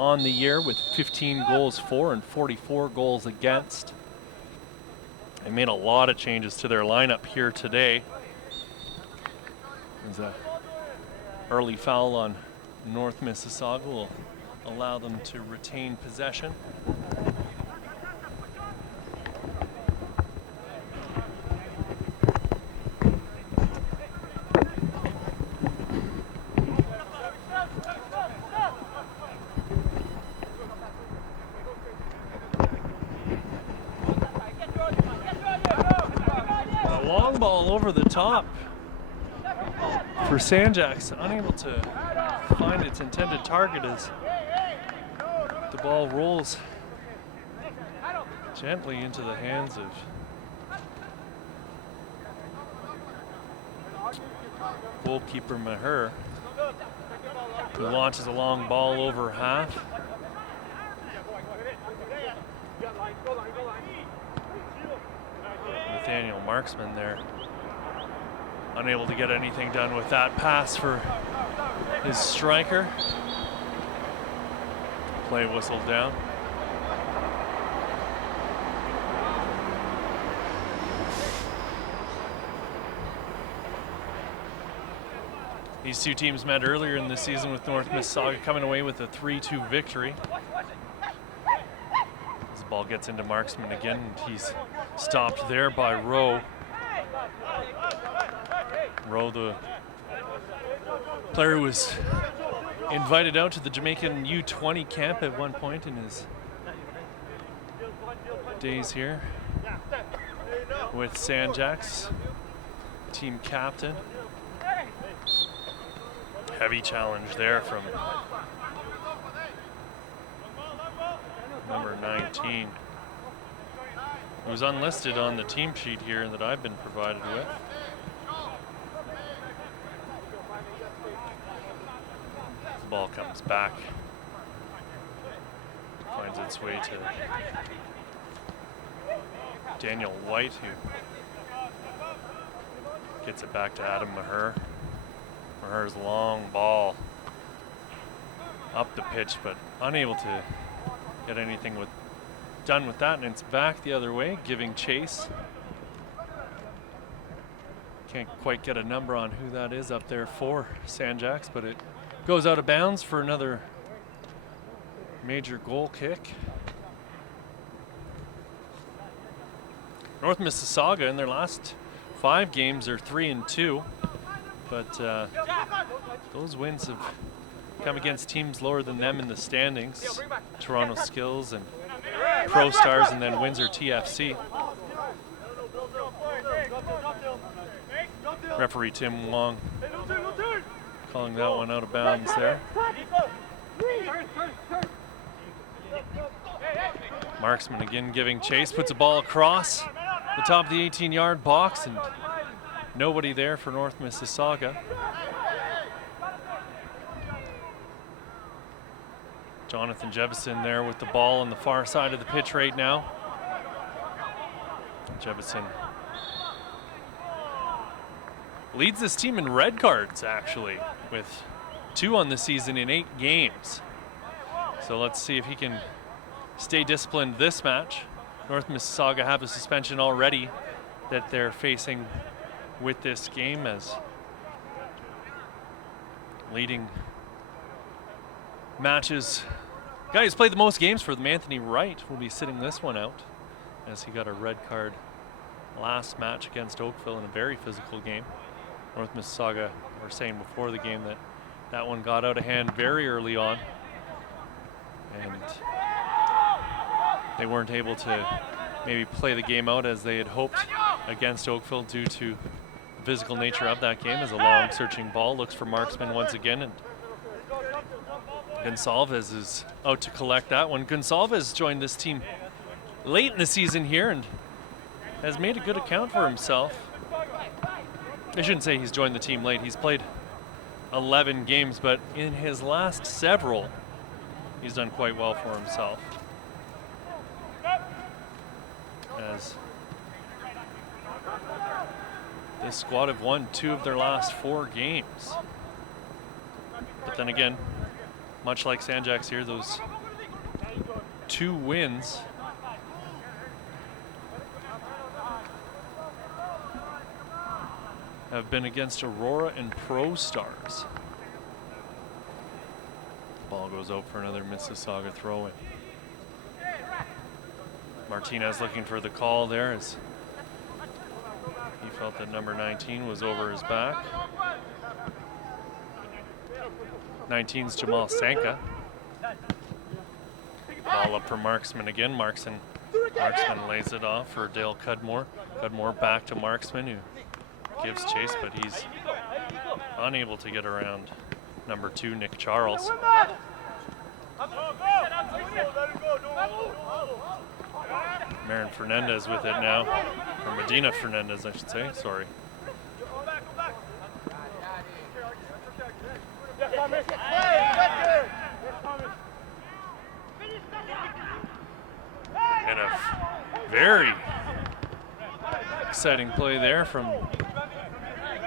on the year with 15 goals for and 44 goals against. They made a lot of changes to their lineup here today. There's an early foul on North Mississauga will allow them to retain possession. A long ball over the top for Sanjaxx, unable to find its intended target as the ball rolls gently into the hands of goalkeeper Maher, who launches a long ball over half. Nathaniel Marksman there, unable to get anything done with that pass for his striker. Play whistled down. These two teams met earlier in the season with North Mississauga coming away with a 3-2 victory. As the ball gets into Marksman again, and he's stopped there by Rowe. Rowe, the player who was invited out to the Jamaican U20 camp at one point in his days here with Sanjaxx, team captain. Heavy challenge there from number 19. It was unlisted on the team sheet here that I've been provided with. The ball comes back, finds its way to Daniel White, who gets it back to Adam Maher. Maher's long ball up the pitch, but unable to get anything done with that, and it's back the other way, giving chase. Can't quite get a number on who that is up there for Sanjaxx, but it goes out of bounds for another major goal kick. North Mississauga in their last 5 games are 3-2, but those wins have come against teams lower than them in the standings. Toronto Skills and Pro Stars, and then Windsor TFC. Referee Tim Wong calling that one out of bounds there. Marksman again giving chase, puts a ball across the top of the 18-yard box, and nobody there for North Mississauga. Jonathan Jevison there with the ball on the far side of the pitch right now. Jevison leads this team in red cards, actually, with 2 on the season in 8 games. So let's see if he can stay disciplined this match. North Mississauga have a suspension already that they're facing with this game, as leading matches. Guy who's played the most games for them, Anthony Wright, will be sitting this one out, as he got a red card last match against Oakville in a very physical game. North Mississauga were saying before the game that that one got out of hand very early on, and they weren't able to maybe play the game out as they had hoped against Oakville due to the physical nature of that game. As a long searching ball looks for Marksman once again, and Gonsalves is out to collect that one. Gonsalves joined this team late in the season here and has made a good account for himself. I shouldn't say he's joined the team late. He's played 11 games, but in his last several, he's done quite well for himself. As this squad have won 2 of their last 4 games. But then again, much like Sanjaxx here, those 2 wins have been against Aurora and Pro Stars. Ball goes out for another Mississauga throw-in. Martinez looking for the call there as he felt that number 19 was over his back. 19's Jamal Sanka. Ball up for Marksman again. Marksman lays it off for Dale Cudmore. Cudmore back to Marksman, who gives chase, but he's unable to get around number 2, Nick Charles. Marin Fernandez with it now, or Medina Fernandez, I should say, sorry. And a very exciting play there from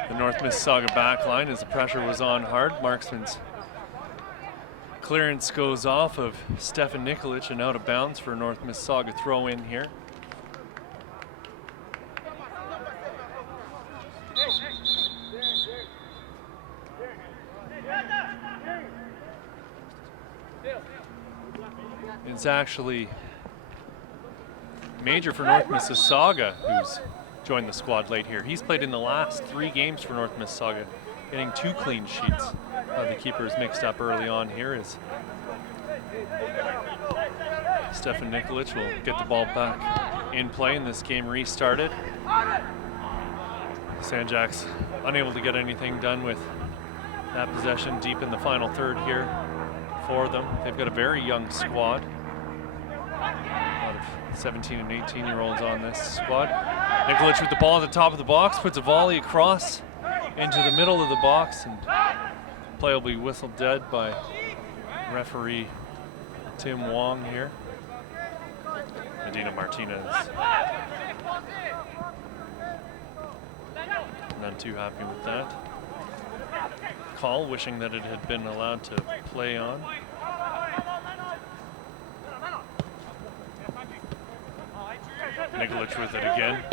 the North Mississauga back line as the pressure was on hard. Marksman's clearance goes off of Stefan Nikolic and out of bounds for North Mississauga throw in here. It's actually Major for North Mississauga who's joined the squad late here. He's played in the last 3 games for North Mississauga, getting 2 clean sheets. The keeper is mixed up early on here as Stefan Nikolic will get the ball back in play, and this game restarted. Sanjaxx unable to get anything done with that possession deep in the final third here for them. They've got a very young squad. A lot of 17 and 18-year-olds on this squad. Nikolic with the ball at the top of the box, puts a volley across into the middle of the box, and play will be whistled dead by referee Tim Wong here. Medina Martinez. None too happy with that call, wishing that it had been allowed to play on. Nikolic with it again.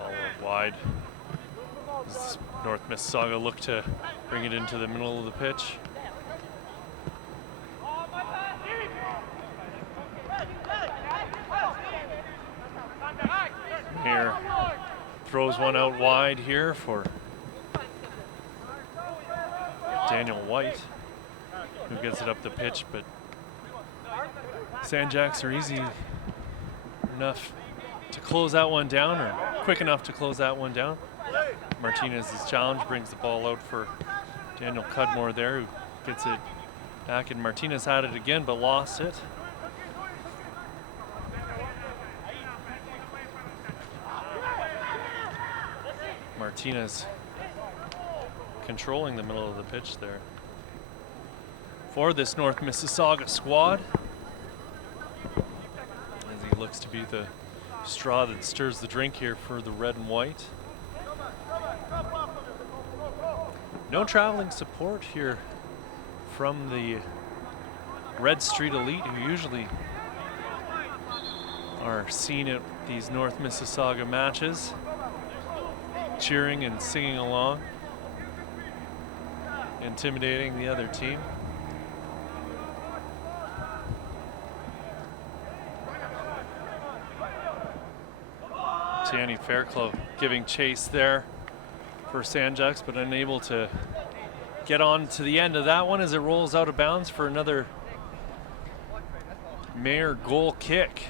All wide. As North Mississauga look to bring it into the middle of the pitch. Here throws one out wide here for Daniel White, who gets it up the pitch, but Sanjaxx are easy enough to close that one down, or quick enough to close that one down. Martinez's challenge brings the ball out for Daniel Cudmore there, who gets it back, and Martinez had it again but lost it. Martinez controlling the middle of the pitch there for this North Mississauga squad, as he looks to be the straw that stirs the drink here for the red and white. No traveling support here from the Red Street Elite, who usually are seen at these North Mississauga matches, cheering and singing along, intimidating the other team. Danny Fairclough giving chase there for Sanjaxx, but unable to get on to the end of that one as it rolls out of bounds for another Mayer goal kick.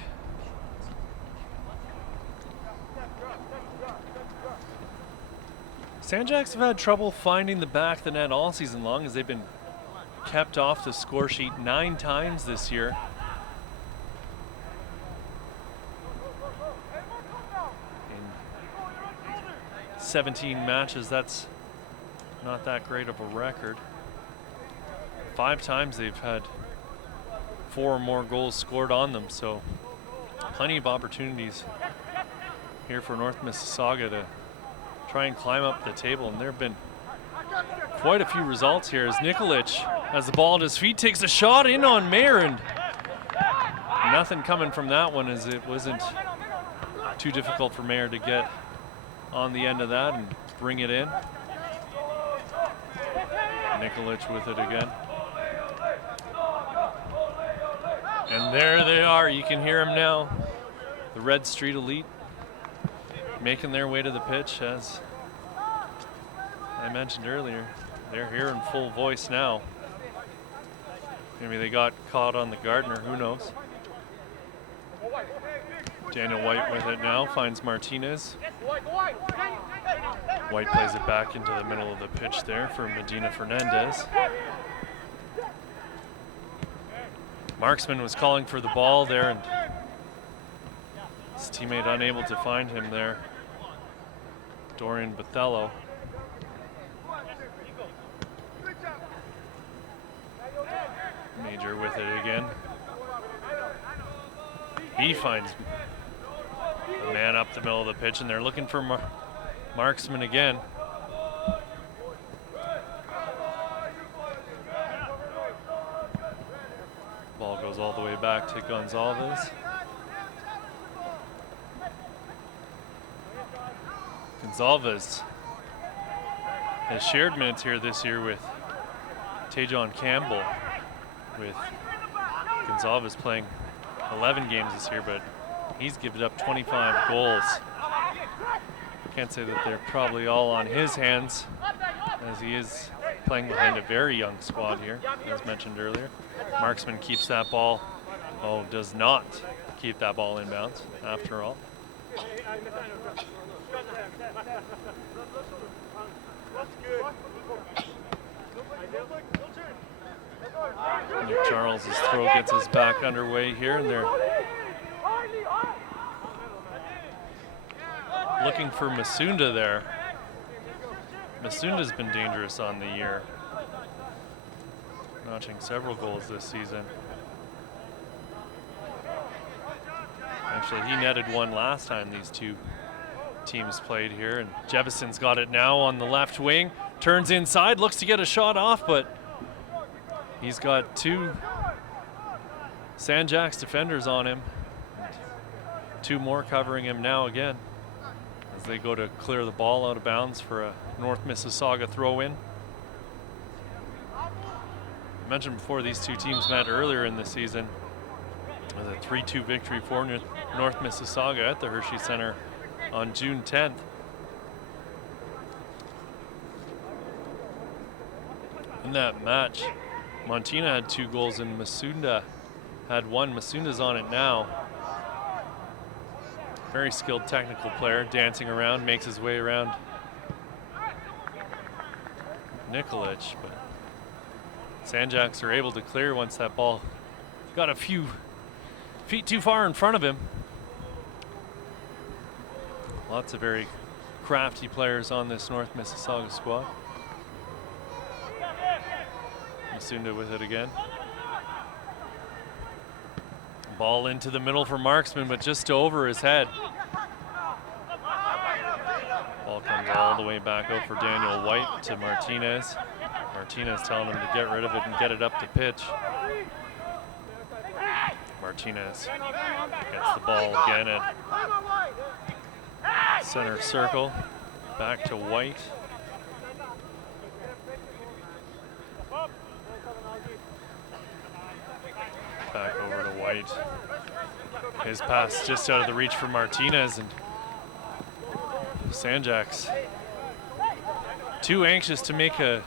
Sanjaxx have had trouble finding the back of the net all season long, as they've been kept off the score sheet 9 times this year. In 17 matches, that's not that great of a record. 5 times they've had 4 or more goals scored on them, so plenty of opportunities here for North Mississauga to try and climb up the table, and there have been quite a few results here as Nikolic has the ball at his feet, takes a shot in on Mayer, and nothing coming from that one as it wasn't too difficult for Mayer to get on the end of that and bring it in. Nikolic with it again. And there they are, you can hear them now. The Red Street Elite making their way to the pitch, as I mentioned earlier. They're here in full voice now. Maybe they got caught on the Gardner, who knows. Daniel White with it now, finds Martinez. White plays it back into the middle of the pitch there for Medina Fernandez. Marksman was calling for the ball there, and his teammate unable to find him there. Dorian Bathello. Major with it again. He finds the man up the middle of the pitch, and they're looking for Marksman again. Ball goes all the way back to Gonzalez. Gonzalez has shared minutes here this year with Tajon Campbell, with Gonzalez playing 11 games this year, but he's given up 25 goals. Can't say that they're probably all on his hands, as he is playing behind a very young squad here, as mentioned earlier. Marksman keeps that ball, does not keep that ball in bounds after all. Nick Charles' throw gets us back underway here, and they're looking for Masunda there. Masunda's been dangerous on the year, notching several goals this season. Actually, he netted one last time these two teams played here, and Jefferson's got it now on the left wing, turns inside, looks to get a shot off, but he's got two Sanjaxx defenders on him. Two more covering him now again as they go to clear the ball out of bounds for a North Mississauga throw-in. I mentioned before, these two teams met earlier in the season with a 3-2 victory for North Mississauga at the Hershey Center on June 10th. In that match, Montina had 2 goals and Masunda had 1. Masunda's on it now. Very skilled technical player, dancing around, makes his way around Nikolic, but Sanjaxx are able to clear once that ball got a few feet too far in front of him. Lots of very crafty players on this North Mississauga squad. Masunda with it again. Ball into the middle for Marksman, but just over his head. Ball comes all the way back out for Daniel White to Martinez. Martinez telling him to get rid of it and get it up the pitch. Martinez gets the ball again at center circle. Back to White. Back over to White. His pass just out of the reach for Martinez, and Sanjaxx too anxious to make a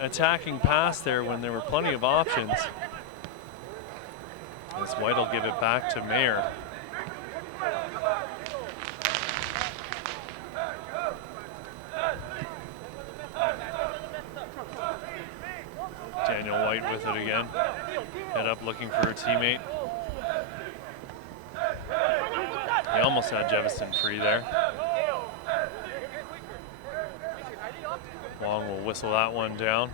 attacking pass there when there were plenty of options. As White will give it back to Mayer. Daniel White with it again. Head up looking for a teammate. He almost had Jefferson free there. Wong will whistle that one down.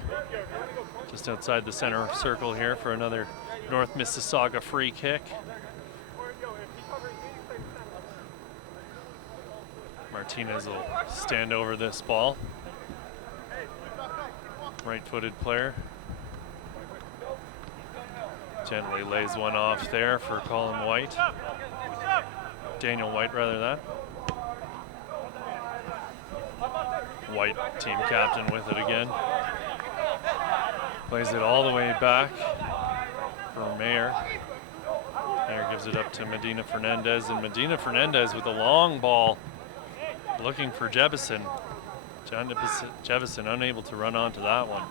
Just outside the center circle here for another North Mississauga free kick. Martinez will stand over this ball. Right-footed player. Gently lays one off there for Colin White. Daniel White, rather, that. White, team captain, with it again. Plays it all the way back for Mayer. Mayer gives it up to Medina Fernandez, and Medina Fernandez with a long ball looking for Jebison. Jebison unable to run onto that one.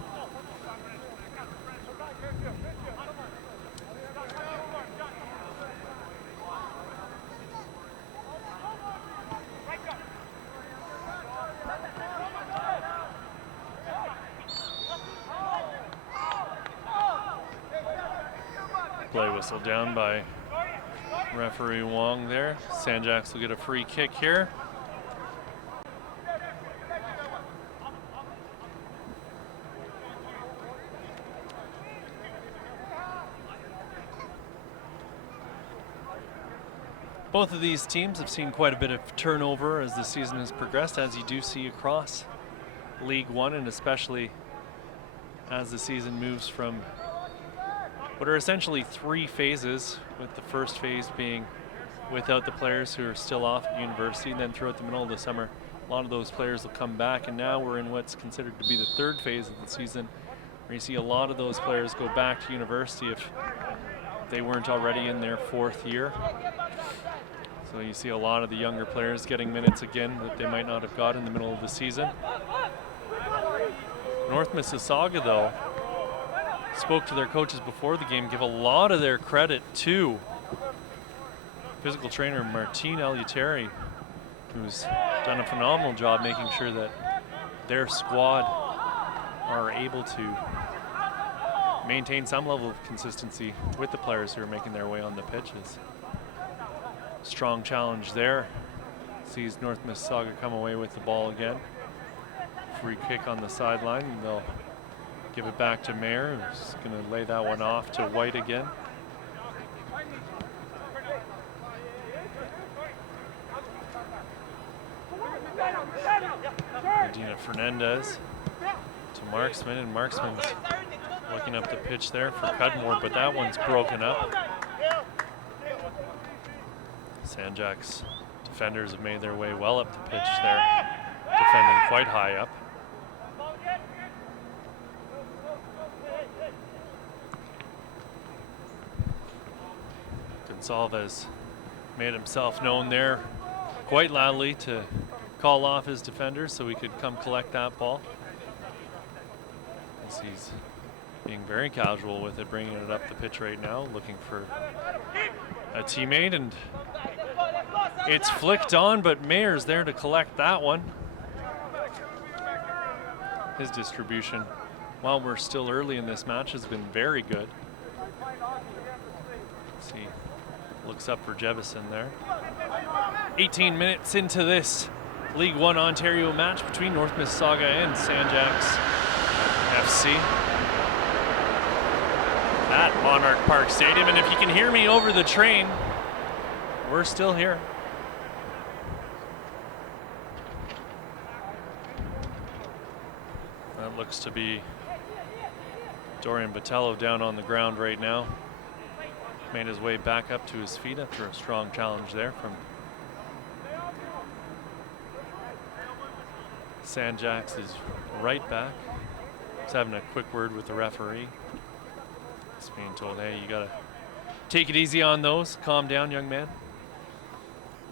Play whistle down by referee Wong there. Sanjaxx will get a free kick here. Both of these teams have seen quite a bit of turnover as the season has progressed, as you do see across League One, and especially as the season moves from what are essentially 3 phases, with the first phase being without the players who are still off at university, and then throughout the middle of the summer, a lot of those players will come back, and now we're in what's considered to be the 3rd phase of the season, where you see a lot of those players go back to university if they weren't already in their 4th year. So you see a lot of the younger players getting minutes again that they might not have got in the middle of the season. North Mississauga, though, spoke to their coaches before the game, give a lot of their credit to physical trainer Martine Eluteri, who's done a phenomenal job making sure that their squad are able to maintain some level of consistency with the players who are making their way on the pitches. Strong challenge there. Sees North Mississauga come away with the ball again. Free kick on the sideline, and they'll give it back to Mayer, who's going to lay that one off to White again. Medina Fernandez to Marksman, and Marksman's looking up the pitch there for Cudmore, but that one's broken up. Sanjaxx defenders have made their way well up the pitch there, defending quite high up. Gonsalves made himself known there quite loudly to call off his defenders so he could come collect that ball. As he's being very casual with it, bringing it up the pitch right now, looking for a teammate, and it's flicked on, but Mayer's there to collect that one. His distribution, while we're still early in this match, has been very good. Let's see, looks up for Jebison there. 18 minutes into this League One Ontario match between North Mississauga and Sanjaxx FC at Monarch Park Stadium. And if you can hear me over the train, we're still here. That looks to be Dorian Botello down on the ground right now. Made his way back up to his feet after a strong challenge there from Sanjaxx's right back. He's having a quick word with the referee. He's being told, hey, you gotta take it easy on those. Calm down, young man.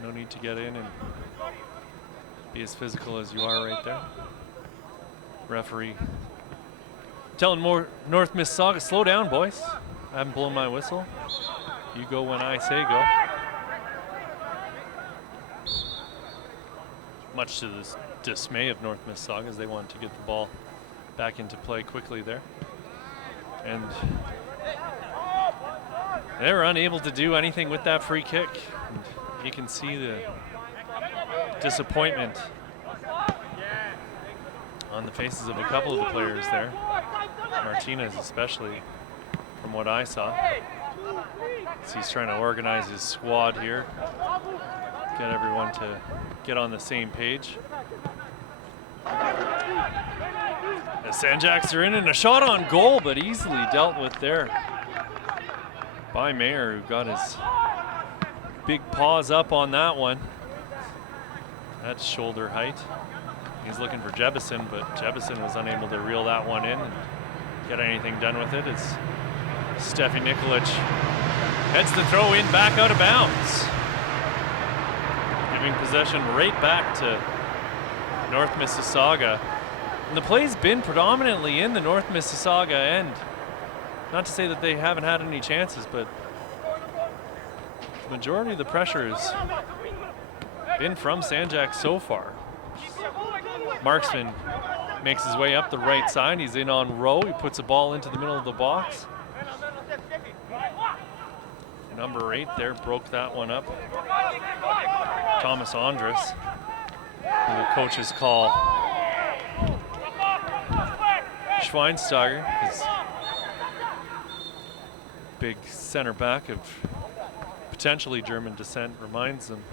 No need to get in and be as physical as you are right there. Referee telling North Mississauga, slow down, boys. I haven't blown my whistle. You go when I say go. Much to the dismay of North Mississauga, as they want to get the ball back into play quickly there. And they were unable to do anything with that free kick. And you can see the disappointment on the faces of a couple of the players there. Martinez especially, from what I saw. So he's trying to organize his squad here. get everyone to get on the same page. As Sanjaxx are in, and a shot on goal, but easily dealt with there by Mayer, who got his big paws up on that one. That's shoulder height. He's looking for Jebison, but Jebison was unable to reel that one in and get anything done with it as Steffi Nikolic heads the throw in back out of bounds. Giving possession right back to North Mississauga. And the play's been predominantly in the North Mississauga end. Not to say that they haven't had any chances, but the majority of the pressure has been from Sanjaxx so far. Marksman makes his way up the right side. He's in on Rowe. He puts a ball into the middle of the box. Number 8 there broke that one up. Thomas Andres, who the coaches call Schweinsteiger, his big center back of potentially German descent, reminds them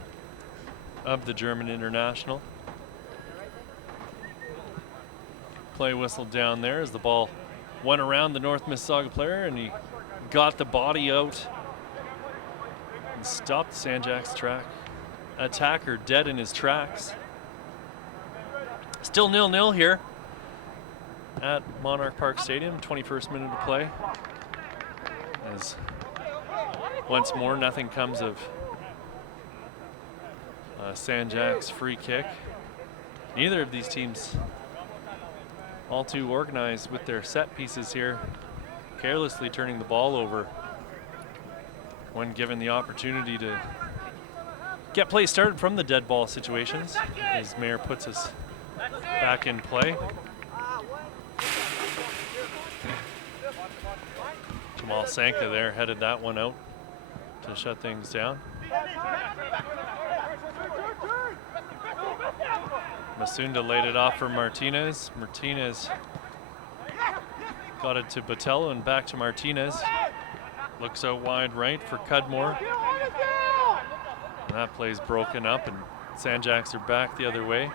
of the German international. Play whistled down there as the ball went around the North Mississauga player, and he got the body out and stopped Sanjaxx track attacker dead in his tracks. Still 0-0 here at Monarch Park Stadium, 21st minute of play. As once more nothing comes of Sanjaxx free kick. Neither of these teams all too organized with their set pieces here, carelessly turning the ball over when given the opportunity to get play started from the dead ball situations, as Mayer puts us back in play. Jamal Sanka there headed that one out to shut things down. Masunda laid it off for Martinez. Martinez got it to Botello and back to Martinez. Looks out wide right for Cudmore. And that play's broken up, and Sanjaxx are back the other way.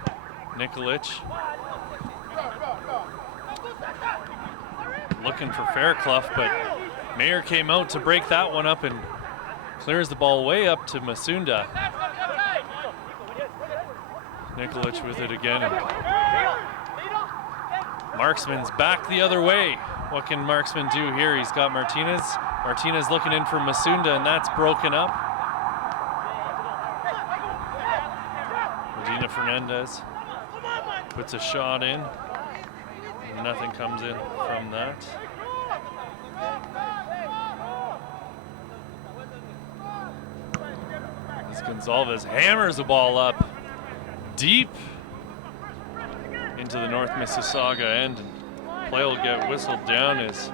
Nikolic looking for Fairclough, but Mayer came out to break that one up and clears the ball way up to Masunda. Nikolic with it again. And Marksman's back the other way. What can Marksman do here? He's got Martinez. Martinez looking in for Masunda, and that's broken up. Medina Fernandez puts a shot in, and nothing comes in from that. As Gonzalez hammers the ball up deep into the North Mississauga end, and play will get whistled down as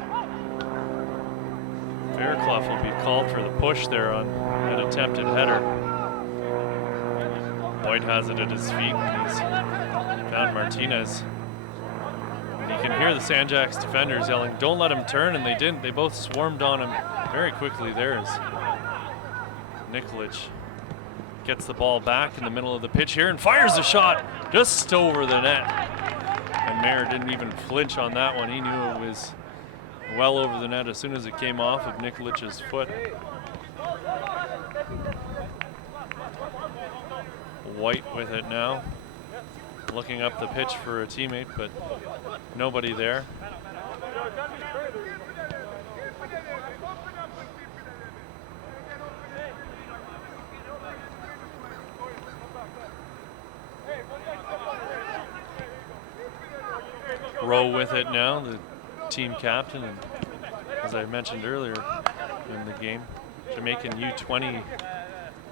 Fairclough will be called for the push there on an attempted header. Boyd has it at his feet, and he's found Martinez. And you can hear the Sanjaxx defenders yelling, "Don't let him turn," and they didn't. They both swarmed on him very quickly there as Nikolic gets the ball back in the middle of the pitch here and fires a shot just over the net. And Mayer didn't even flinch on that one. He knew it was well over the net as soon as it came off of Nikolic's foot. White with it now, looking up the pitch for a teammate, but nobody there. Rowe with it now, the team captain, and as I mentioned earlier in the game, Jamaican U20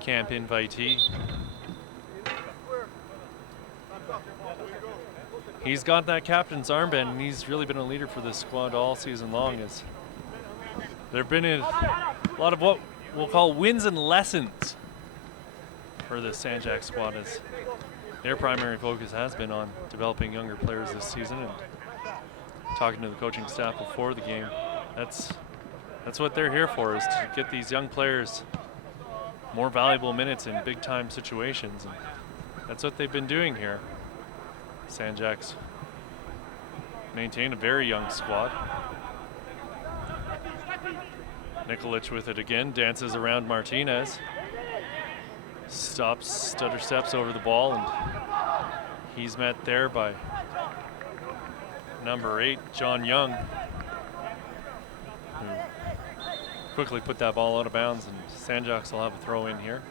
camp invitee. He's got that captain's armband, and he's really been a leader for this squad all season long. As there have been a lot of what we'll call wins and lessons for the Sanjaxx squad, as their primary focus has been on developing younger players this season. And talking to the coaching staff before the game, that's what they're here for, is to get these young players more valuable minutes in big-time situations. And that's what they've been doing here. Sanjaxx maintain a very young squad. Nikolic with it again, dances around Martinez. Stops, stutter steps over the ball, and he's met there by number 8, John Young, who quickly put that ball out of bounds, and Sanjaxx will have a throw in here.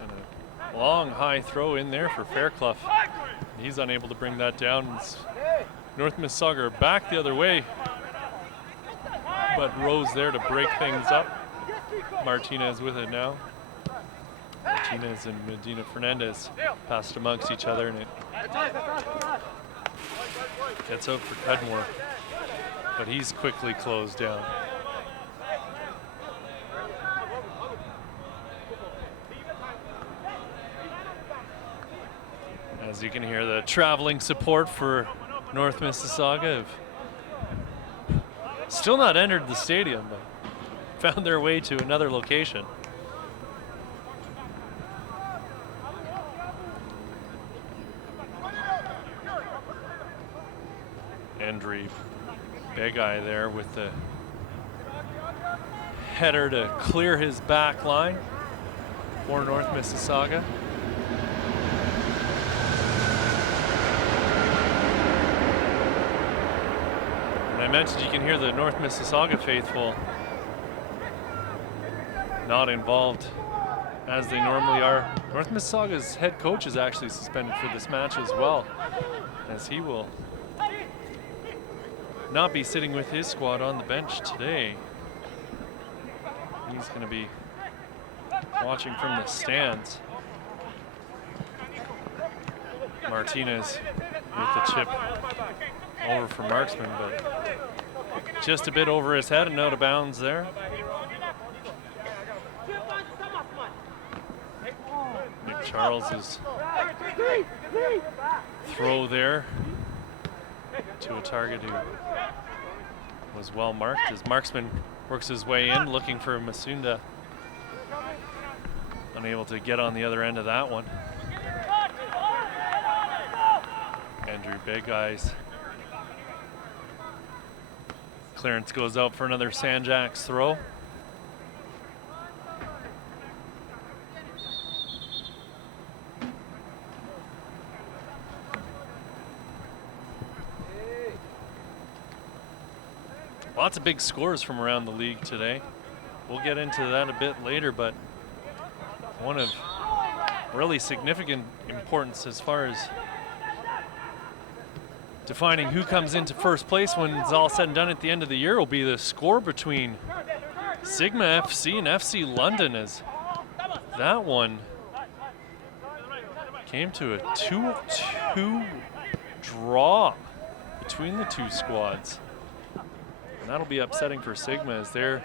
And a long high throw in there for Fairclough. He's unable to bring that down. North Mississauga back the other way, but Rose there to break things up. Martinez with it now. Martinez and Medina Fernandez passed amongst each other, and it gets out for Cudmore, but he's quickly closed down. As you can hear, the traveling support for North Mississauga have still not entered the stadium, but found their way to another location. Andrew Begai there with the header to clear his back line for North Mississauga. And I mentioned you can hear the North Mississauga faithful not involved as they normally are. North Mississauga's head coach is actually suspended for this match as well, as he will not be sitting with his squad on the bench today. He's going to be watching from the stands. Martinez with the chip over for Marksman, but just a bit over his head and out of bounds there. Nick Charles's throw there to a target who was well marked as Marksman works his way in looking for Masunda. Unable to get on the other end of that one. Andrew Begai's clearance goes out for another Sanjaxx throw. Lots of big scores from around the league today. We'll get into that a bit later, but one of really significant importance as far as defining who comes into first place when it's all said and done at the end of the year will be the score between Sigma FC and FC London, as that one came to a 2-2 draw between the two squads. And that'll be upsetting for Sigma as they're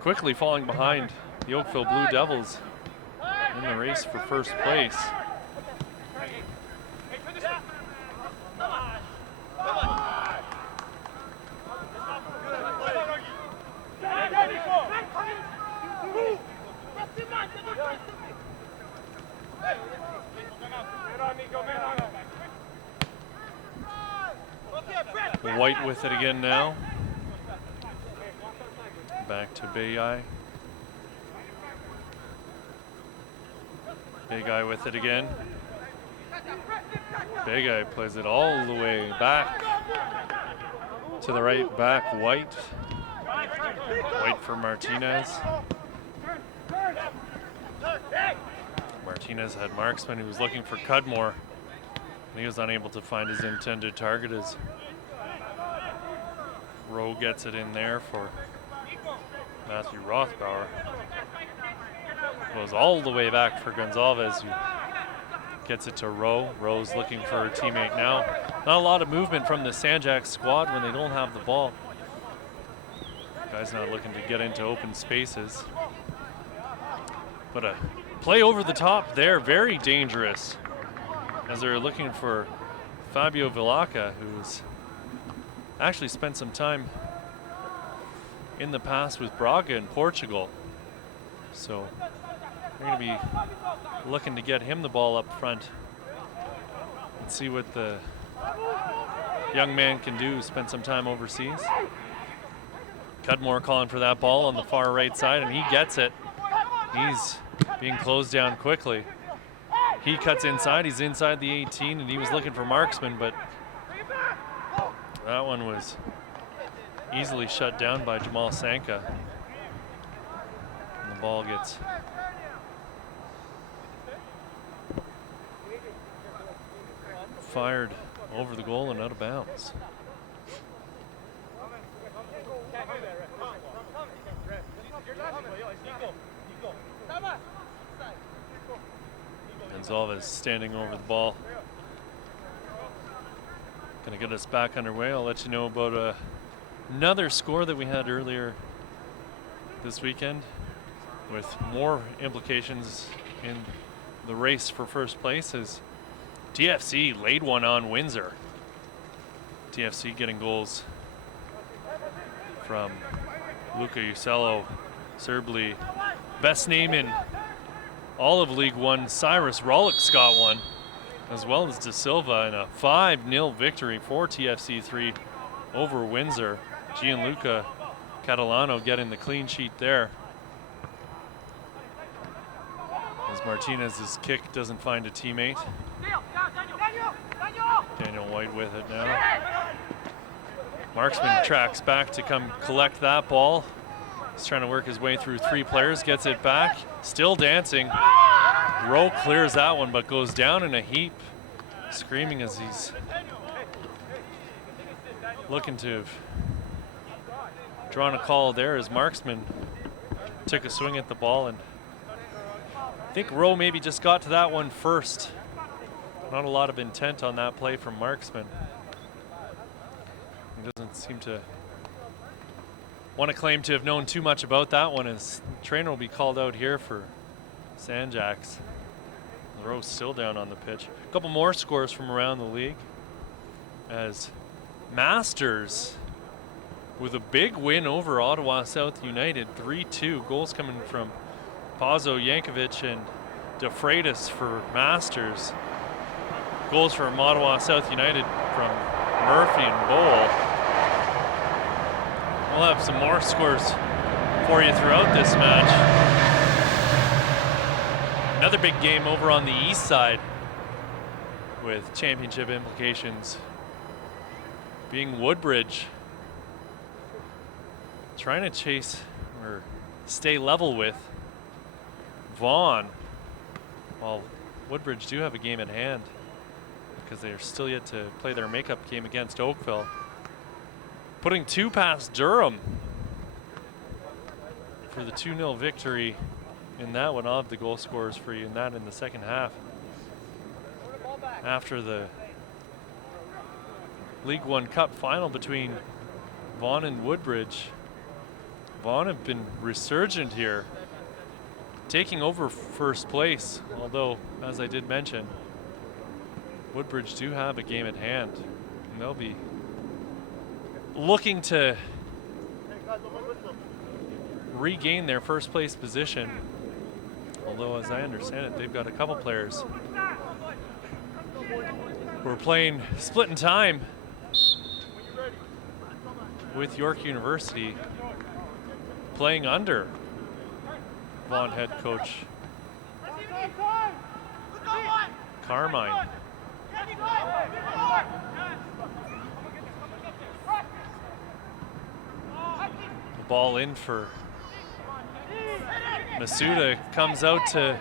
quickly falling behind the Oakville Blue Devils in the race for first place. White with it again now. Back to Begai. Begai with it again. Begai plays it all the way back to the right back. White. White for Martinez. Martinez had Marksman who was looking for Cudmore. He was unable to find his intended target as Rowe gets it in there for Matthew Rothbauer. Goes all the way back for Gonzalez, who gets it to Rowe. Rowe's looking for a teammate now. Not a lot of movement from the Sanjaxx squad when they don't have the ball. Guys not looking to get into open spaces. But a play over the top there, very dangerous, as they're looking for Fabio Villaca, who's actually spent some time in the past with Braga in Portugal. So we're going to be looking to get him the ball up front and see what the young man can do. Spent some time overseas. Cudmore calling for that ball on the far right side, and he gets it. He's being closed down quickly. He cuts inside. He's inside the 18, and he was looking for marksman, but that one was easily shut down by Jamal Sanka. And the ball gets fired over the goal and out of bounds. Gonzalez standing over the ball. Gonna get us back underway. I'll let you know about another score that we had earlier this weekend with more implications in the race for first place as TFC laid one on Windsor. TFC getting goals from Luca Usello, Serbly. Best name in all of League One, Cyrus Rollick's got one, as well as De Silva in a 5-0 victory for TFC3 over Windsor. Gianluca Catalano getting the clean sheet there, as Martinez's kick doesn't find a teammate. Daniel White with it now. Marksman tracks back to come collect that ball. He's trying to work his way through 3 players, gets it back, still dancing. Rowe clears that one, but goes down in a heap, screaming as he's looking to have drawn a call there as Marksman took a swing at the ball, and I think Rowe maybe just got to that one first. Not a lot of intent on that play from Marksman. He doesn't seem to want to claim to have known too much about that one, as the trainer will be called out here for Sanjaxx. Rowe's still down on the pitch. A couple more scores from around the league as Masters with a big win over Ottawa South United, 3-2. Goals coming from Pazzo, Yankovic, and DeFreitas for Masters. Goals from Ottawa South United from Murphy and Bowl. We'll have some more scores for you throughout this match. Another big game over on the east side with championship implications being Woodbridge trying to chase or stay level with Vaughan, while Woodbridge do have a game at hand because they are still yet to play their makeup game against Oakville. Putting 2 past Durham for the 2-0 victory in that one. I'll have the goal scorers for you in that in the second half. After the League One Cup final between Vaughan and Woodbridge, Vaughan have been resurgent here, taking over first place, although, as I did mention, Woodbridge do have a game at hand, and they'll be looking to regain their first place position, although as I understand it, they've got a couple players who are playing split in time with York University, playing under Vaughan head coach Carmine. The ball in for Masuda, comes out to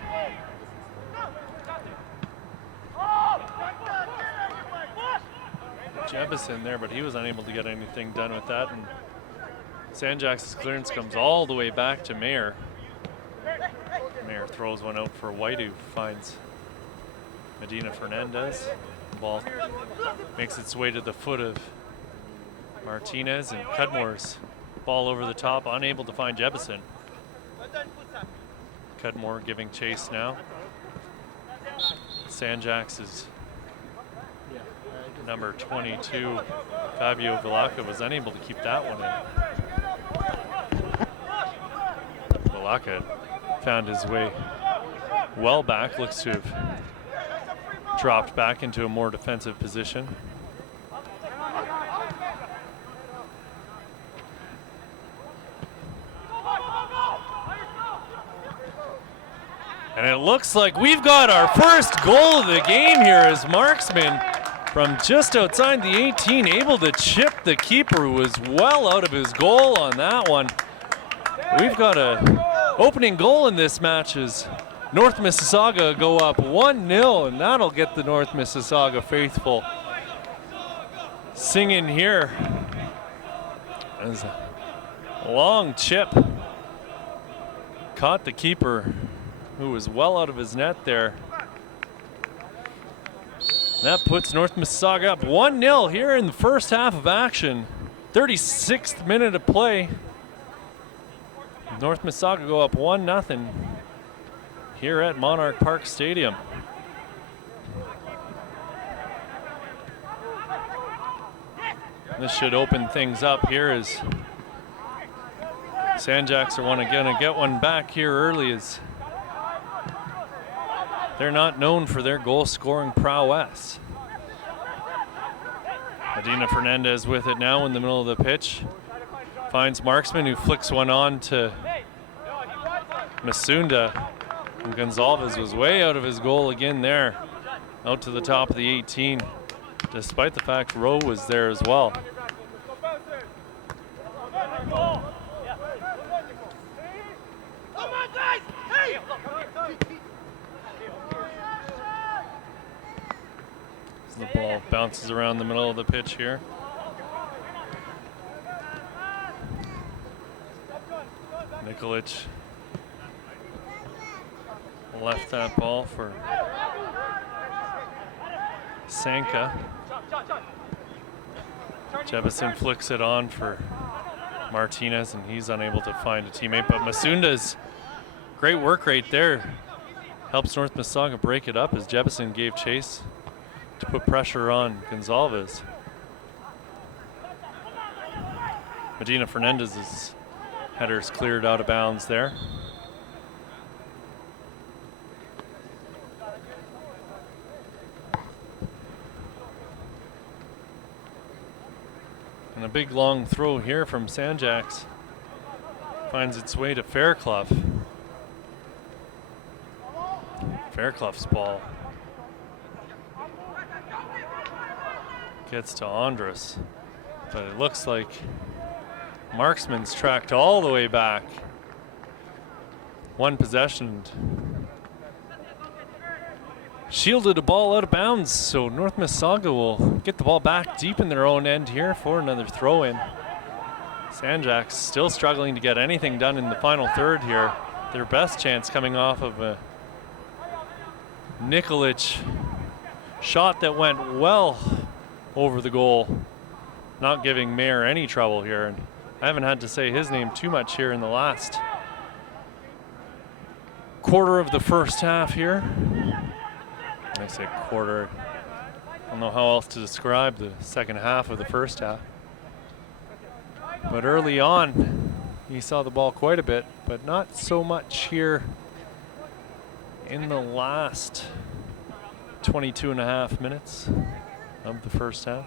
Jebison there, but he was unable to get anything done with that, and Sanjax's clearance comes all the way back to Mayer. Mayer throws one out for White, who finds Medina Fernandez. The ball makes its way to the foot of Martinez, and Cudmore's ball over the top, unable to find Jebison. Cudmore giving chase now. Sanjaxx is Number 22, Fabio Galacca, was unable to keep that one in. Galacca found his way well back, looks to have dropped back into a more defensive position. And it looks like we've got our first goal of the game here as Marksman from just outside the 18 able to chip the keeper, who was well out of his goal on that one. We've got a opening goal in this match as North Mississauga go up 1-0, and that'll get the North Mississauga faithful singing here. As a long chip caught the keeper, who was well out of his net there. That puts North Mississauga up 1-0 here in the first half of action. 36th minute of play. North Mississauga go up 1-0 here at Monarch Park Stadium. This should open things up here as Sanjaxx are gonna get one back here early, as they're not known for their goal-scoring prowess. Medina Fernandez with it now in the middle of the pitch. Finds Marksman, who flicks one on to Masunda. And Gonzalez was way out of his goal again there. Out to the top of the 18, despite the fact Rowe was there as well. The ball bounces around the middle of the pitch here. Nikolic left that ball for Sanka. Jefferson flicks it on for Martinez, and he's unable to find a teammate. But Masunda's great work right there helps North Mississauga break it up as Jefferson gave chase to put pressure on Gonzalez. Medina Fernandez's header's cleared out of bounds there. And a big long throw here from Sanjaxx finds its way to Fairclough. Fairclough's ball gets to Andres, but it looks like Marksman's tracked all the way back. One possession. Shielded a ball out of bounds, so North Mississauga will get the ball back deep in their own end here for another throw-in. Sanjaxx still struggling to get anything done in the final third here. Their best chance coming off of a Nikolic shot that went well over the goal, not giving Mayer any trouble here. And I haven't had to say his name too much here in the last quarter of the first half here. I say quarter, I don't know how else to describe the second half of the first half. But early on, he saw the ball quite a bit, but not so much here in the last 22 and a half minutes of the first half.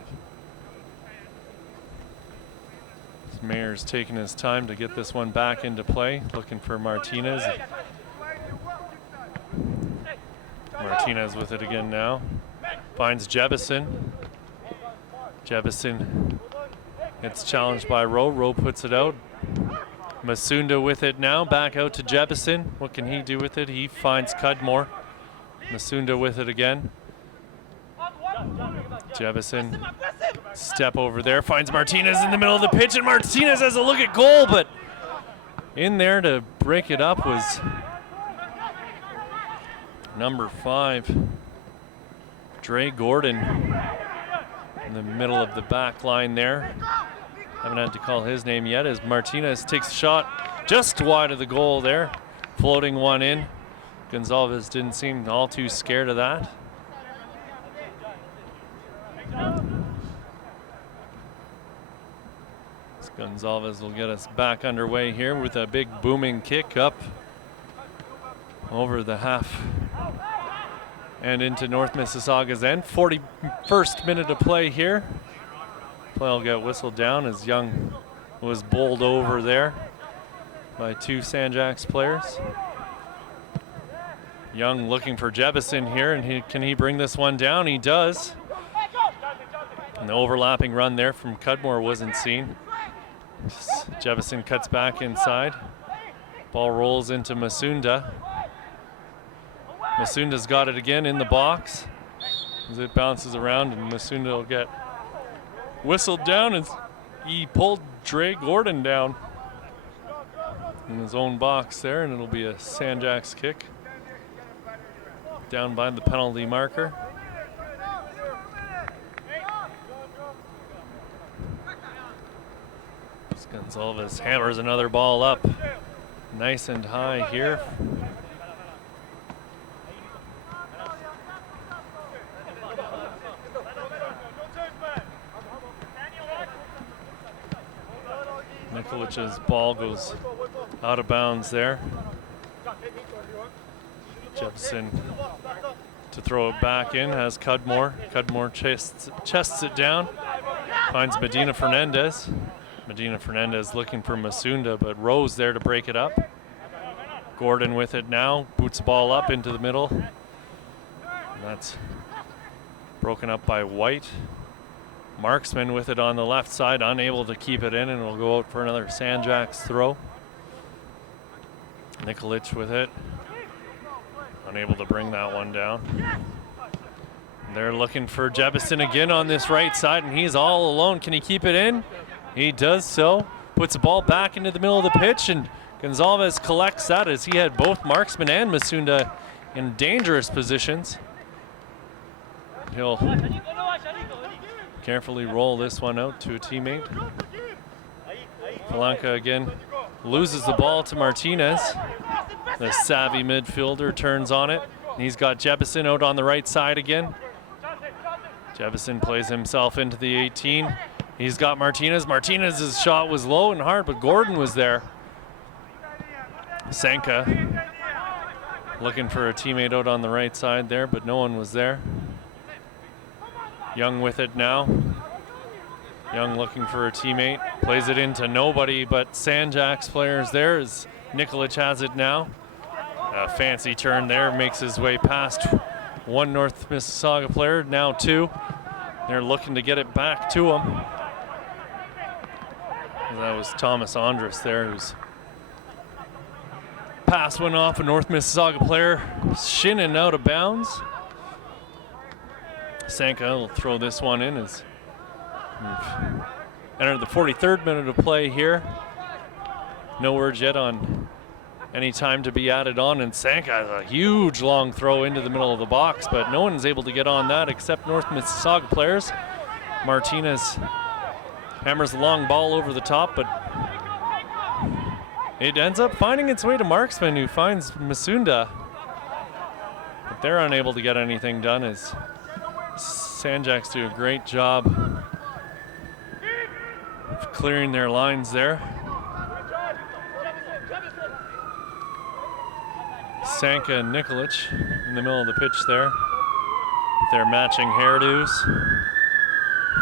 Mayer's taking his time to get this one back into play, looking for Martinez. Martinez with it again now. Finds Jebison. Jebison gets challenged by Rowe. Rowe puts it out. Masunda with it now, back out to Jebison. What can he do with it? He finds Cudmore. Masunda with it again. Jebison, step over there, finds Martinez in the middle of the pitch, and Martinez has a look at goal, but in there to break it up was number 5, Dre Gordon, in the middle of the back line there. Haven't had to call his name yet as Martinez takes a shot just wide of the goal there, floating one in. Gonzalez didn't seem all too scared of that. Gonzalez will get us back underway here with a big booming kick up over the half and into North Mississauga's end. 41st minute of play here. Play will get whistled down as Young was bowled over there by two Sanjaxx players. Young looking for Jebison here, and can he bring this one down? He does. And the overlapping run there from Cudmore wasn't seen. Jebison cuts back inside. Ball rolls into Masunda. Masunda's got it again in the box as it bounces around, and Masunda will get whistled down, and he pulled Dre Gordon down in his own box there, and it'll be a Sanjaxx kick down by the penalty marker. Gonzalez hammers another ball up nice and high here. Nikolich's ball goes out of bounds there. Jebison to throw it back in has Cudmore. Cudmore chests it down, finds Medina Fernandez. Medina Fernandez looking for Masunda, but Rose there to break it up. Gordon with it now, boots the ball up into the middle. And that's broken up by White. Marksman with it on the left side, unable to keep it in, and will go out for another Sanjaxx throw. Nikolich with it, unable to bring that one down. They're looking for Jebison again on this right side, and he's all alone. Can he keep it in? He does so. Puts the ball back into the middle of the pitch, and Gonzalez collects that as he had both Marksman and Masunda in dangerous positions. He'll carefully roll this one out to a teammate. Palanca again loses the ball to Martinez. The savvy midfielder turns on it. He's got Jebison out on the right side again. Jebison plays himself into the 18. He's got Martinez. Martinez's shot was low and hard, but Gordon was there. Sanka looking for a teammate out on the right side there, but no one was there. Young with it now. Young looking for a teammate. Plays it into nobody but Sanjaxx players there as Nikolich has it now. A fancy turn there, makes his way past one North Mississauga player, now two. They're looking to get it back to him. That was Thomas Andres there, whose pass went off a North Mississauga player, shinning out of bounds. Sanka will throw this one in as we've entered the 43rd minute of play here. No word yet on any time to be added on, and Sanka has a huge long throw into the middle of the box, but no one's able to get on that except North Mississauga players. Martinez hammers the long ball over the top, but it ends up finding its way to Marksman, who finds Masunda. But they're unable to get anything done as Sanjaxx do a great job of clearing their lines there. Sanka and Nikolich in the middle of the pitch there with their matching hairdos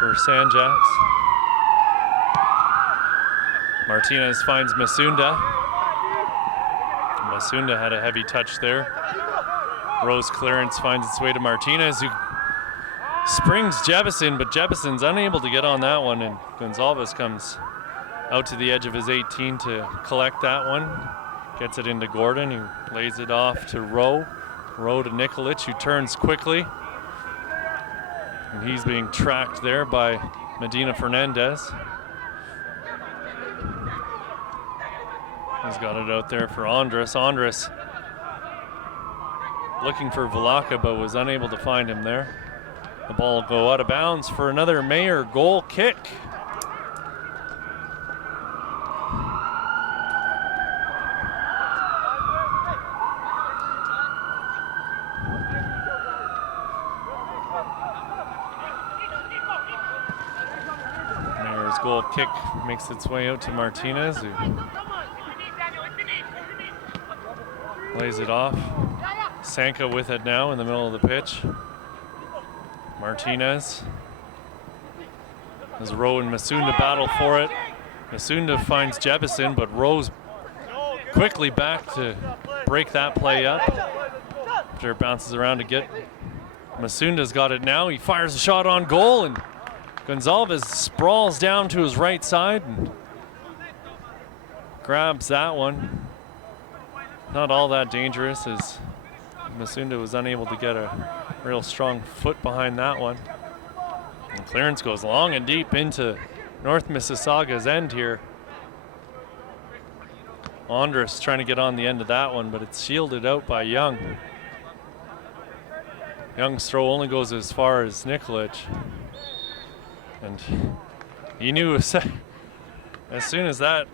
for Sanjaxx. Martinez finds Masunda. Masunda had a heavy touch there. Rose clearance finds its way to Martinez, who springs Jebison, but Jebison's unable to get on that one, and Gonzalez comes out to the edge of his 18 to collect that one. Gets it into Gordon, who lays it off to Rowe. Rowe to Nikolich, who turns quickly. And he's being tracked there by Medina Fernandez. He's got it out there for Andres. Andres looking for Velaka, but was unable to find him there. The ball will go out of bounds for another Mayer goal kick. First goal kick makes its way out to Martinez, who lays it off. Sanka with it now in the middle of the pitch. Martinez. As Rowe and Masunda battle for it. Masunda finds Jebison, but Rowe's quickly back to break that play up. After it bounces around to get. Masunda's got it now. He fires a shot on goal, and Gonzalez sprawls down to his right side and grabs that one. Not all that dangerous, as Masunda was unable to get a real strong foot behind that one. And clearance goes long and deep into North Mississauga's end here. Andrus trying to get on the end of that one, but it's shielded out by Young. Young's throw only goes as far as Nikolic. And he knew as soon as that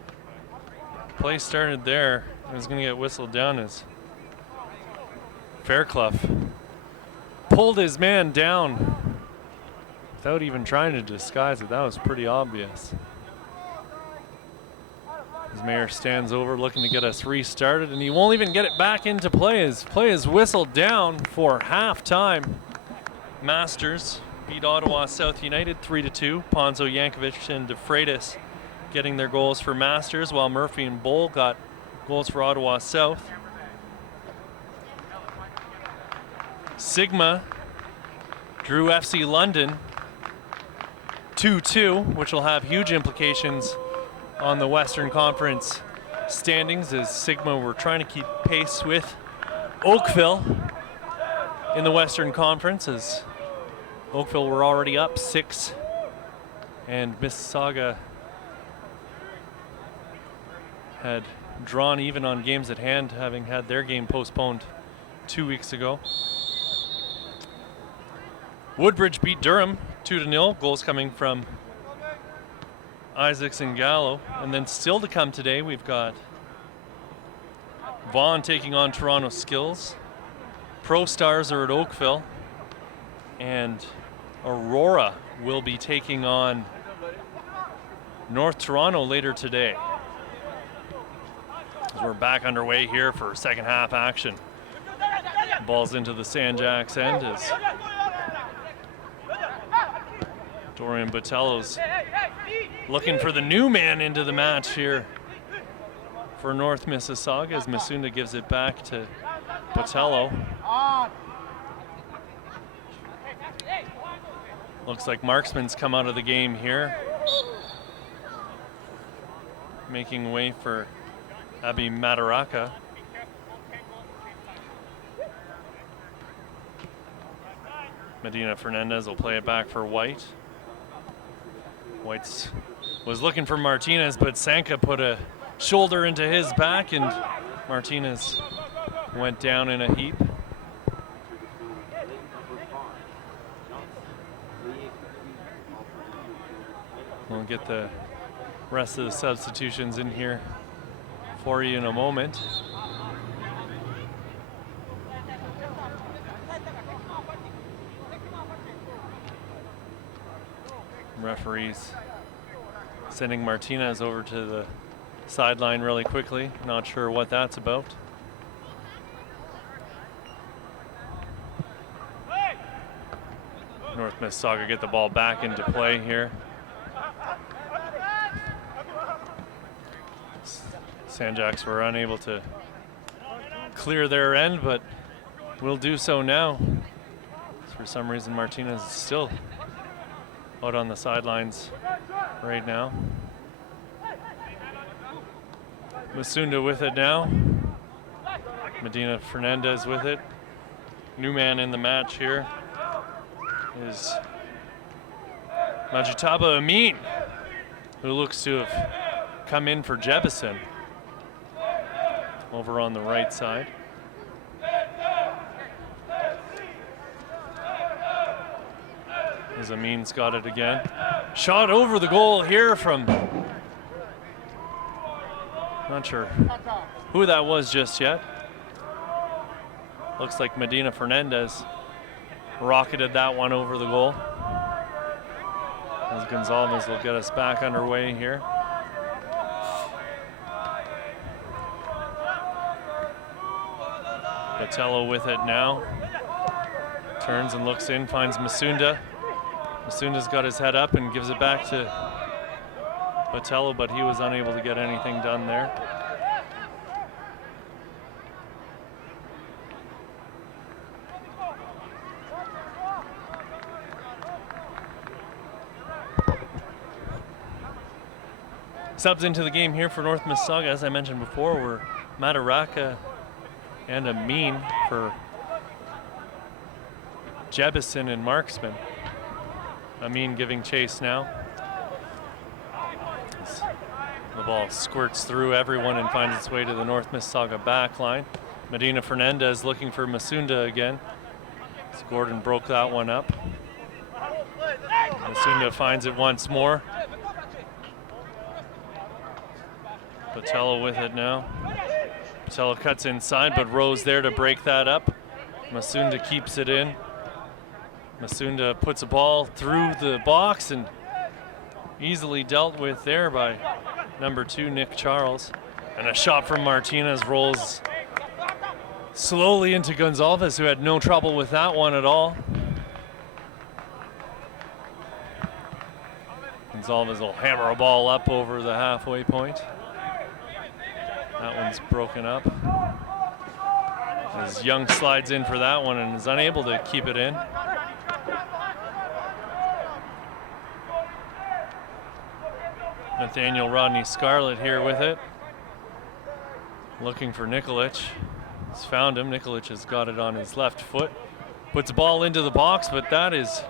play started there, it was going to get whistled down as Fairclough pulled his man down without even trying to disguise it. That was pretty obvious. As Mayer stands over looking to get us restarted, and he won't even get it back into play. His play is whistled down for halftime. Masters beat Ottawa South United 3-2. Ponzo, Yankovic, and DeFreitas getting their goals for Masters, while Murphy and Bowl got goals for Ottawa South. Sigma drew FC London 2-2, which will have huge implications on the Western Conference standings, as Sigma were trying to keep pace with Oakville in the Western Conference, as Oakville were already up 6, and Mississauga had drawn even on games at hand, having had their game postponed 2 weeks ago. Woodbridge beat Durham 2-0, goals coming from Isaacs and Gallo. And then still to come today, we've got Vaughan taking on Toronto Skills. Pro Stars are at Oakville, and Aurora will be taking on North Toronto later today. As we're back underway here for second half action. Ball's into the Sanjaxx end as Dorian Botello's looking for the new man into the match here for North Mississauga, as Masunda gives it back to Botello. Looks like Marksman's come out of the game here, making way for Abi Madaraka. Medina Fernandez will play it back for White. White was looking for Martinez, but Sanka put a shoulder into his back, and Martinez went down in a heap. We'll get the rest of the substitutions in here for you in a moment. Referees sending Martinez over to the sideline really quickly. Not sure what that's about. North Mississauga get the ball back into play here. Sanjaxx were unable to clear their end, but will do so now. For some reason, Martinez is still out on the sidelines right now. Masunda with it now. Medina Fernandez with it. New man in the match here is Majitaba Amin, who looks to have come in for Jebison over on the right side. As Amin's got it again. Shot over the goal here from, not sure who that was just yet. Looks like Medina Fernandez rocketed that one over the goal. as Gonzalez will get us back underway here. Botello with it now. Turns and looks in, finds Masunda. Masunda's got his head up and gives it back to Botello, but he was unable to get anything done there. Subs into the game here for North Mississauga, as I mentioned before, were Madaraka and Amin for Jebison and Marksman. Amin giving chase now. The ball squirts through everyone and finds its way to the North Mississauga back line. Medina Fernandez looking for Masunda again. Gordon broke that one up. Masunda finds it once more. Botello with it now. Botello cuts inside, but Rose there to break that up. Masunda keeps it in. Masunda puts a ball through the box and easily dealt with there by number 2, Nick Charles. And a shot from Martinez rolls slowly into Gonzalez, who had no trouble with that one at all. Gonzalez will hammer a ball up over the halfway point. That one's broken up. As Young slides in for that one and is unable to keep it in. Nathaniel Rodney Scarlett here with it. Looking for Nikolic. He's found him. Nikolic has got it on his left foot. Puts the ball into the box, but that is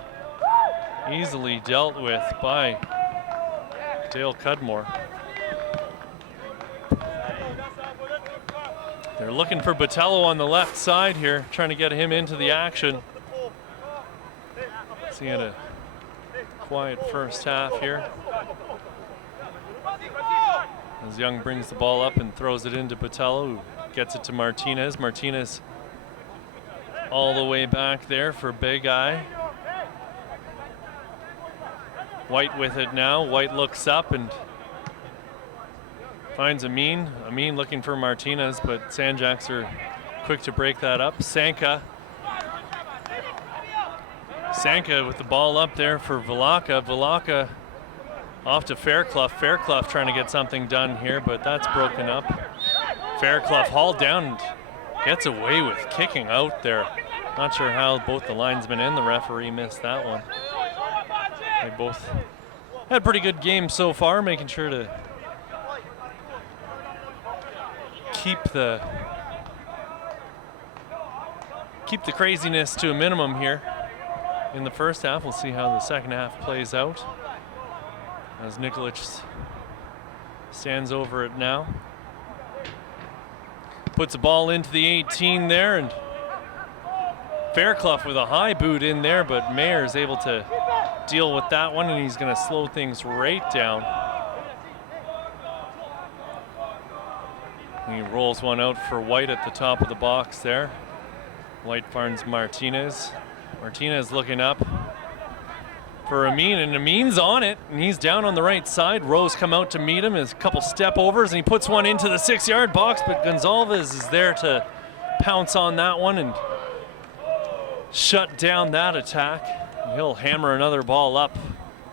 easily dealt with by Dale Cudmore. They're looking for Botello on the left side here, trying to get him into the action. He had a quiet first half here. As Young brings the ball up and throws it into Botello, who gets it to Martinez. Martinez all the way back there for Big Eye. White with it now. White looks up and finds Amin. Amin looking for Martinez, but Sanjaxx are quick to break that up. Sanka with the ball up there for Velaka. Velaka off to Fairclough. Fairclough trying to get something done here, but that's broken up. Fairclough hauled down and gets away with kicking out there. Not sure how both the linesmen and the referee missed that one. They both had a pretty good game so far, making sure to keep the craziness to a minimum here in the first half. We'll see how the second half plays out as Nikolic stands over it now. Puts the ball into the 18 there, and Fairclough with a high boot in there, but Mayer is able to deal with that one, and he's going to slow things right down. He rolls one out for White at the top of the box there. White finds Martinez. Martinez looking up for Amin, and Amin's on it, and he's down on the right side. Rose come out to meet him, as a couple step overs, and he puts one into the 6-yard box, but Gonzalez is there to pounce on that one and shut down that attack. He'll hammer another ball up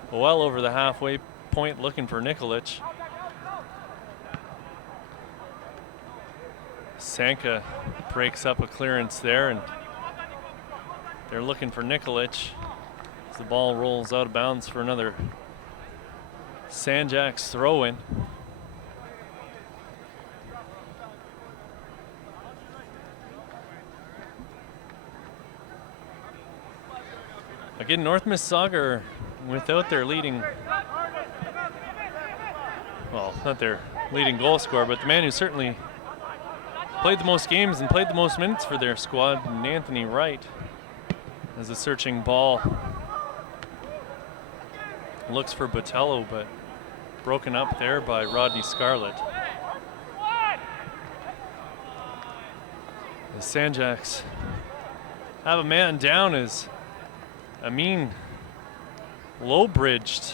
well over the halfway point, looking for Nikolic. Sanka breaks up a clearance there, and they're looking for Nikolic. As the ball rolls out of bounds for another Sanjaxx throw-in. Again, North Mississauga are without their leading, well, not their leading goal scorer, but the man who certainly played the most games and played the most minutes for their squad, and Anthony Wright, as a searching ball looks for Botello, but broken up there by Rodney Scarlett. The Sanjaxx have a man down as Amin low-bridged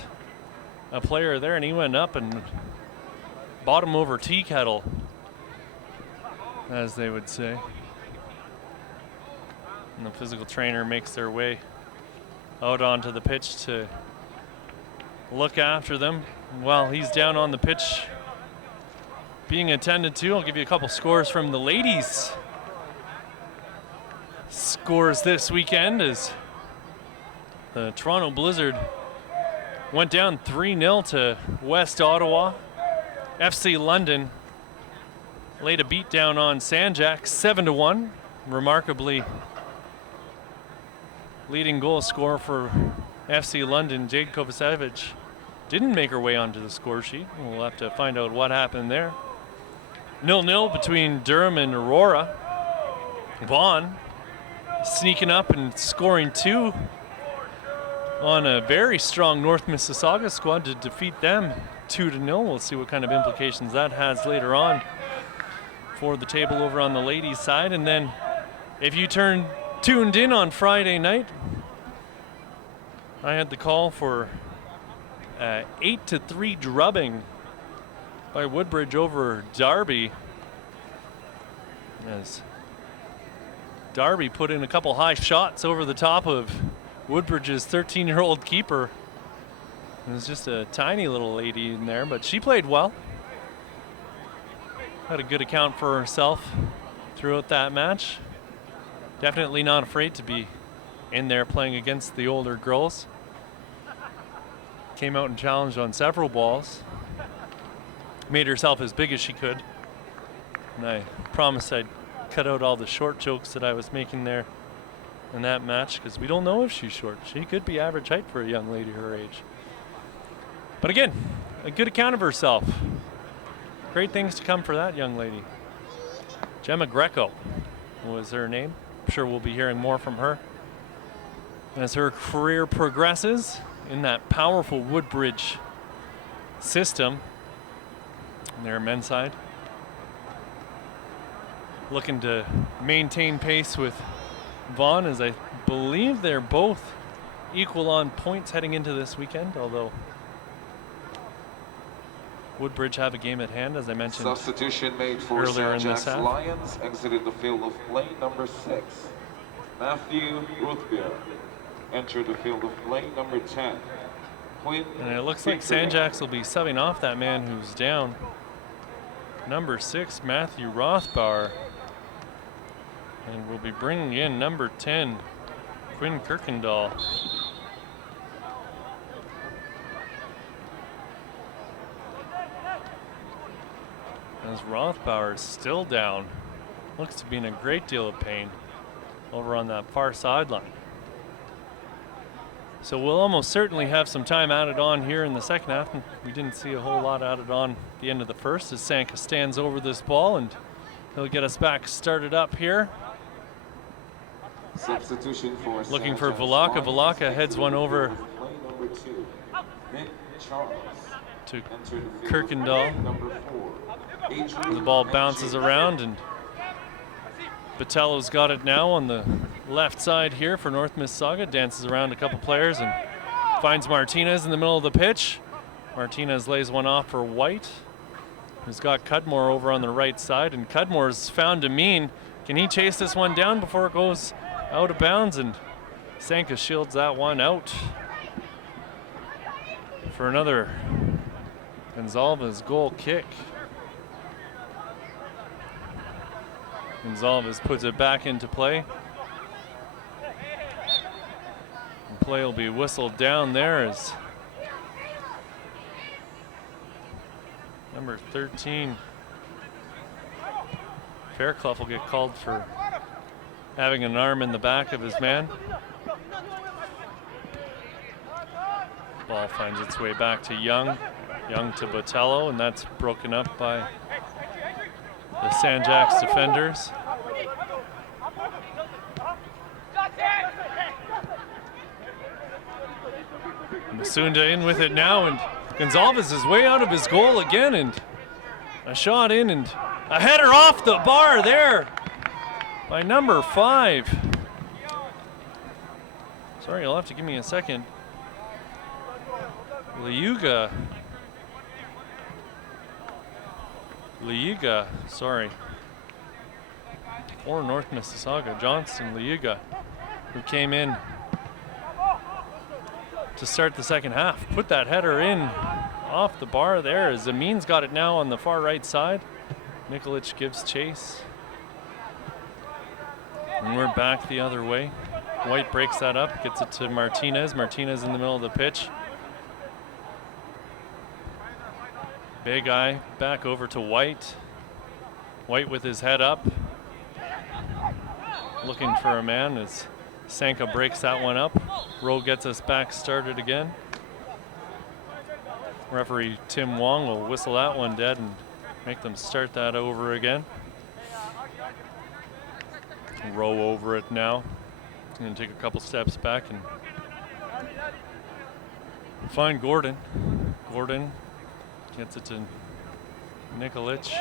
a player there, and he went up and bottom over tea kettle, as they would say. And the physical trainer makes their way out onto the pitch to look after them while he's down on the pitch being attended to. I'll give you a couple scores from the ladies' scores this weekend as the Toronto Blizzard went down 3-0 to West Ottawa. FC London laid a beat down on Sanjaxx 7-1. Remarkably, leading goal scorer for FC London, Jade Kovacevic, didn't make her way onto the score sheet. We'll have to find out what happened there. 0-0 between Durham and Aurora. Vaughan sneaking up and scoring 2 on a very strong North Mississauga squad to defeat them 2-0. We'll see what kind of implications that has later on for the table over on the ladies' side. And then if you tuned in on Friday night, I had the call for 8-3 drubbing by Woodbridge over Derby, as Derby put in a couple high shots over the top of Woodbridge's 13-year-old keeper. It was just a tiny little lady in there, but she played well. Had a good account for herself throughout that match. Definitely not afraid to be in there playing against the older girls. Came out and challenged on several balls. Made herself as big as she could. And I promised I'd cut out all the short jokes that I was making there in that match, because we don't know if she's short. She could be average height for a young lady her age. But again, a good account of herself. Great things to come for that young lady. Gemma Greco was her name. I'm sure we'll be hearing more from her as her career progresses in that powerful Woodbridge system. And their men's side looking to maintain pace with Vaughan, as I believe they're both equal on points heading into this weekend, although Woodbridge have a game at hand, as I mentioned. Substitution made for earlier in this Sanjaxx half. Lions, exited the field of play number 6. Matthew Ruthbeer entered the field of play number 10. And it looks like Sanjaxx will be subbing off that man who's down. Number 6, Matthew Rothbauer. And we'll be bringing in number 10, Quinn Kirkendall. As Rothbauer is still down. Looks to be in a great deal of pain over on that far sideline. So we'll almost certainly have some time added on here in the second half. We didn't see a whole lot added on at the end of the first, as Sanka stands over this ball, and he'll get us back started up here. Substitution for looking for Valaka. Valaka heads one over to Kirkendall. The ball bounces around, and Botello's got it now on the left side here for North Mississauga. Dances around a couple players and finds Martinez in the middle of the pitch. Martinez lays one off for White, who's got Cudmore over on the right side, and Cudmore's found Amin. Can he chase this one down before it goes out of bounds? And Sanka shields that one out for another Gonzalez goal kick. Gonzalez puts it back into play. And play will be whistled down there as number 13, Fairclough, will get called for having an arm in the back of his man. Ball finds its way back to Young. Young to Botello, and that's broken up by the Sanjaxx defenders. Masunda in with it now, and Gonzalez is way out of his goal again, and a shot in and a header off the bar there by number 5. Sorry, you'll have to give me a second. Liuga, sorry. For North Mississauga, Johnston Liuga, who came in to start the second half. Put that header in off the bar there. Zamin's got it now on the far right side. Nikolic gives chase. And we're back the other way. White breaks that up, gets it to Martinez. Martinez in the middle of the pitch. Big eye back over to White. White with his head up. Looking for a man as Sanka breaks that one up. Rowe gets us back started again. Referee Tim Wong will whistle that one dead and make them start that over again. Rowe over it now. He's going to take a couple steps back and find Gordon. Gordon gets it to Nikolic.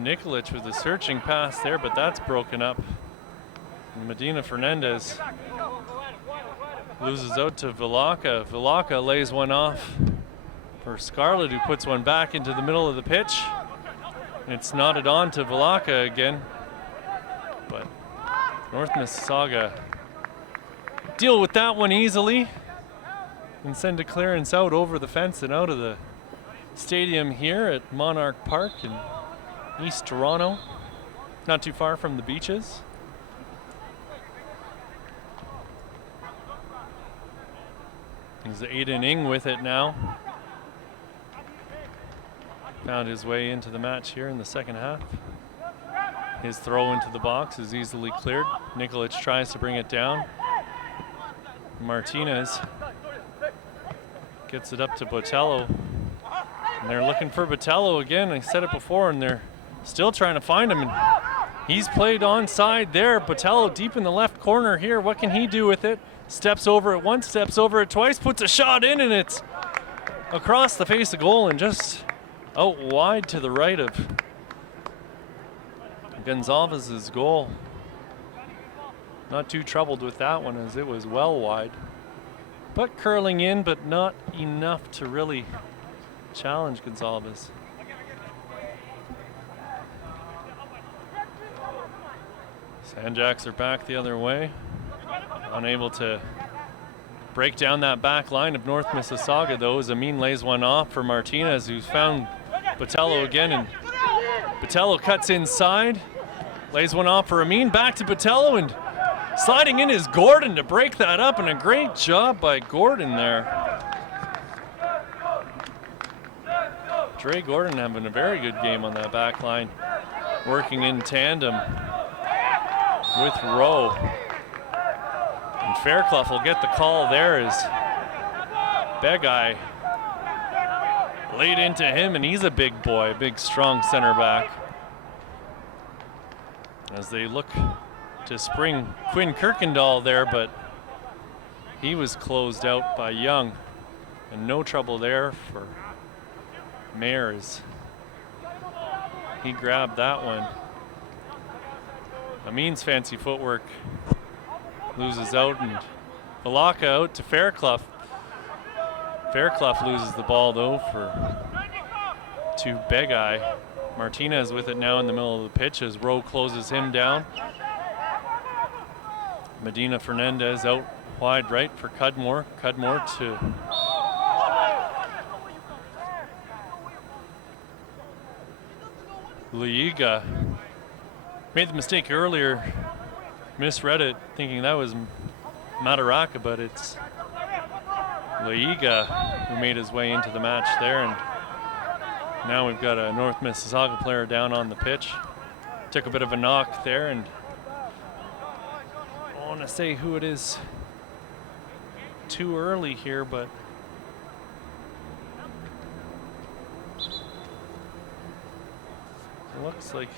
Nikolic with a searching pass there, but that's broken up. Medina Fernandez loses out to Vilaka. Vilaka lays one off for Scarlett, who puts one back into the middle of the pitch. It's knotted on to Vilaka again. But North Mississauga deal with that one easily and send a clearance out over the fence and out of the stadium here at Monarch Park in East Toronto, not too far from the beaches. There's Aiden Ing with it now. Found his way into the match here in the second half. His throw into the box is easily cleared. Nikolic tries to bring it down. Martinez gets it up to Botello. And they're looking for Botello again. I said it before, and they're still trying to find him. And he's played onside there. Botello deep in the left corner here. What can he do with it? Steps over it once, steps over it twice, puts a shot in, and it's across the face of goal and just out wide to the right of Gonzalez's goal. Not too troubled with that one as it was well wide. But curling in, but not enough to really challenge Gonzalez. Sanjaxx are back the other way. Unable to break down that back line of North Mississauga though, as Amin lays one off for Martinez, who's found Botello again, and Botello cuts inside, lays one off for Amin, back to Botello, and sliding in is Gordon to break that up, and a great job by Gordon there. Dre Gordon having a very good game on that back line, working in tandem with Rowe. And Fairclough will get the call there as Begai laid into him, and he's a big boy, big strong center back. As they look to spring Quinn Kirkendall there, but he was closed out by Young, and no trouble there for Mayers. He grabbed that one. Amin's fancy footwork loses out, and Vilaka out to Fairclough. Fairclough loses the ball though to Begai. Martinez with it now in the middle of the pitch as Rowe closes him down. Medina Fernandez out wide right for Cudmore. Cudmore to Liuga. Made the mistake earlier, misread it, thinking that was Madaraka, but it's Liuga who made his way into the match there, and now we've got a North Mississauga player down on the pitch. Took a bit of a knock there, and I want to say who it is too early here, but it looks like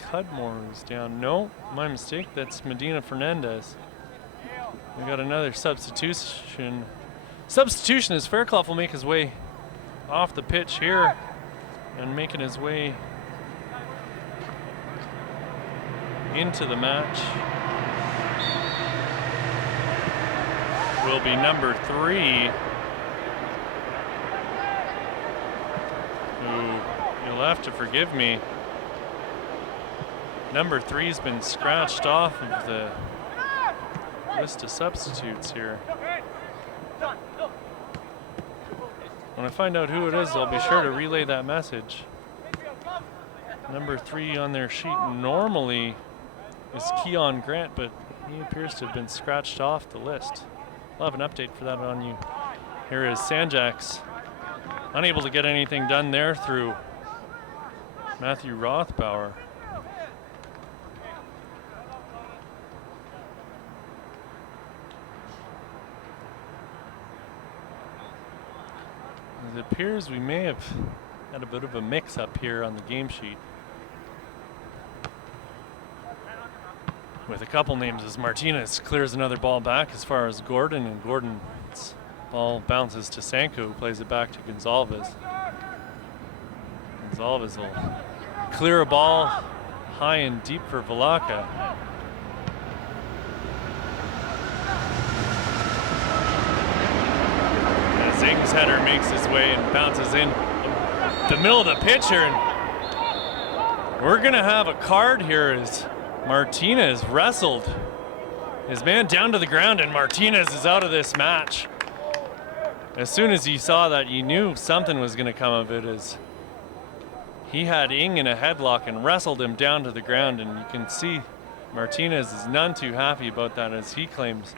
Cudmore is down. No, my mistake. That's Medina Fernandez. We got another substitution. Substitution as Fairclough will make his way off the pitch here and making his way into the match. will be number 3. Who, you'll have to forgive me. Number 3's been scratched off of the list of substitutes here. When I find out who it is, I'll be sure to relay that message. Number 3 on their sheet normally is Keon Grant, but he appears to have been scratched off the list. I'll have an update for that on you. Here is Sanjaxx, unable to get anything done there through Matthew Rothbauer. It appears we may have had a bit of a mix-up here on the game sheet with a couple names as Martinez clears another ball back as far as Gordon, and Gordon's ball bounces to Sanko, who plays it back to Gonzalez. Gonzalez will clear a ball high and deep for Velaka. Zing's header makes his way and bounces in the middle of the pitch here. And we're going to have a card here as Martinez wrestled his man down to the ground, and Martinez is out of this match. As soon as he saw that, you knew something was going to come of it, as he had Ing in a headlock and wrestled him down to the ground, and you can see Martinez is none too happy about that, as he claims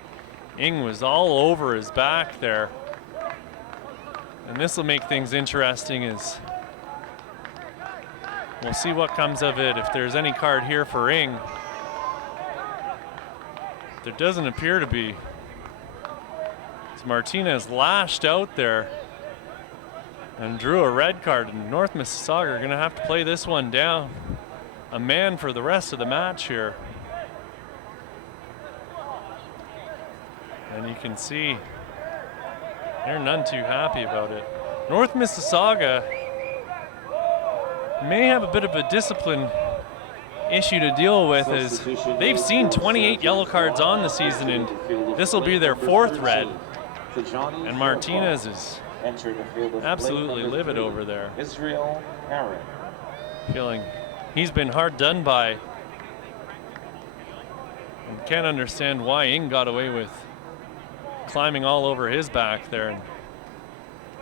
Ing was all over his back there. And this will make things interesting, as we'll see what comes of it if there's any card here for Ing. There doesn't appear to be. As Martinez lashed out there and drew a red card, and North Mississauga are going to have to play this one down. A man for the rest of the match here. And you can see they're none too happy about it. North Mississauga may have a bit of a discipline issue to deal with, as they've seen 28 yellow cards on the season, and this will be their 4th red. And Martinez is absolutely livid over there, feeling he's been hard done by, and can't understand why Ing got away with climbing all over his back there. And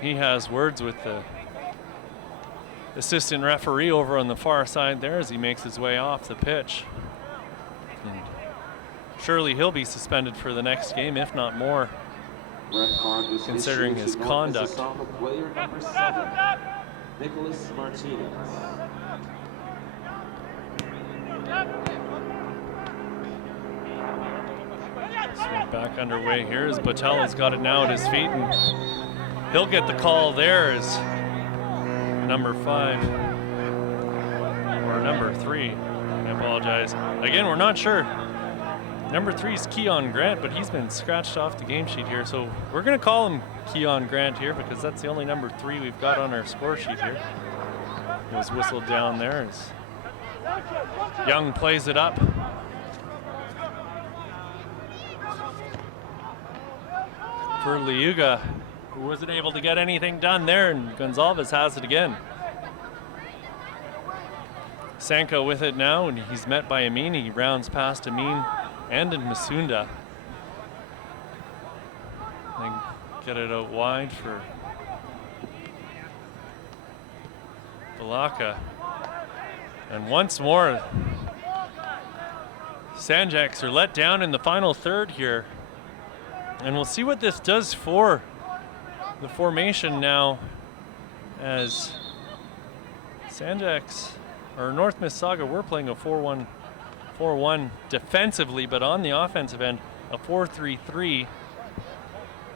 he has words with the assistant referee over on the far side there as he makes his way off the pitch. And surely he'll be suspended for the next game, if not more, considering his conduct. Player number 7, Nicholas Martinez. So we're back underway here as Batella's got it now at his feet, and he'll get the call there as number 5, or number 3, I apologize. Again, we're not sure. Number 3 is Keon Grant, but he's been scratched off the game sheet here, so we're going to call him Keon Grant here because that's the only number 3 we've got on our score sheet here. It was whistled down there as Young plays it up. For Liuga, who wasn't able to get anything done there, and Gonzalez has it again. Sanko with it now, and he's met by Amin. He rounds past Amin and in Masunda. They get it out wide for Velaka. And once more, Sanjaxx are let down in the final third here. And we'll see what this does for the formation now, as Sanjaxx, or North Mississauga, we're playing a 4-1 defensively, but on the offensive end, a 4-3-3.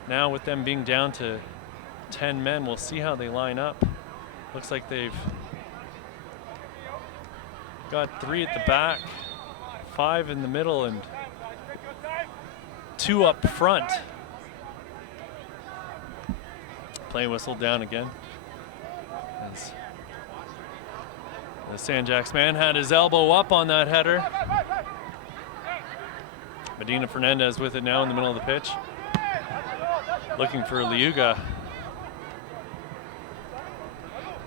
Now with them being down to 10 men, we'll see how they line up. Looks like they've got 3 at the back, 5 in the middle, and 2 up front. Play whistle down again. As the Sanjaxx man had his elbow up on that header. Medina Fernandez with it now in the middle of the pitch. looking for Liuga.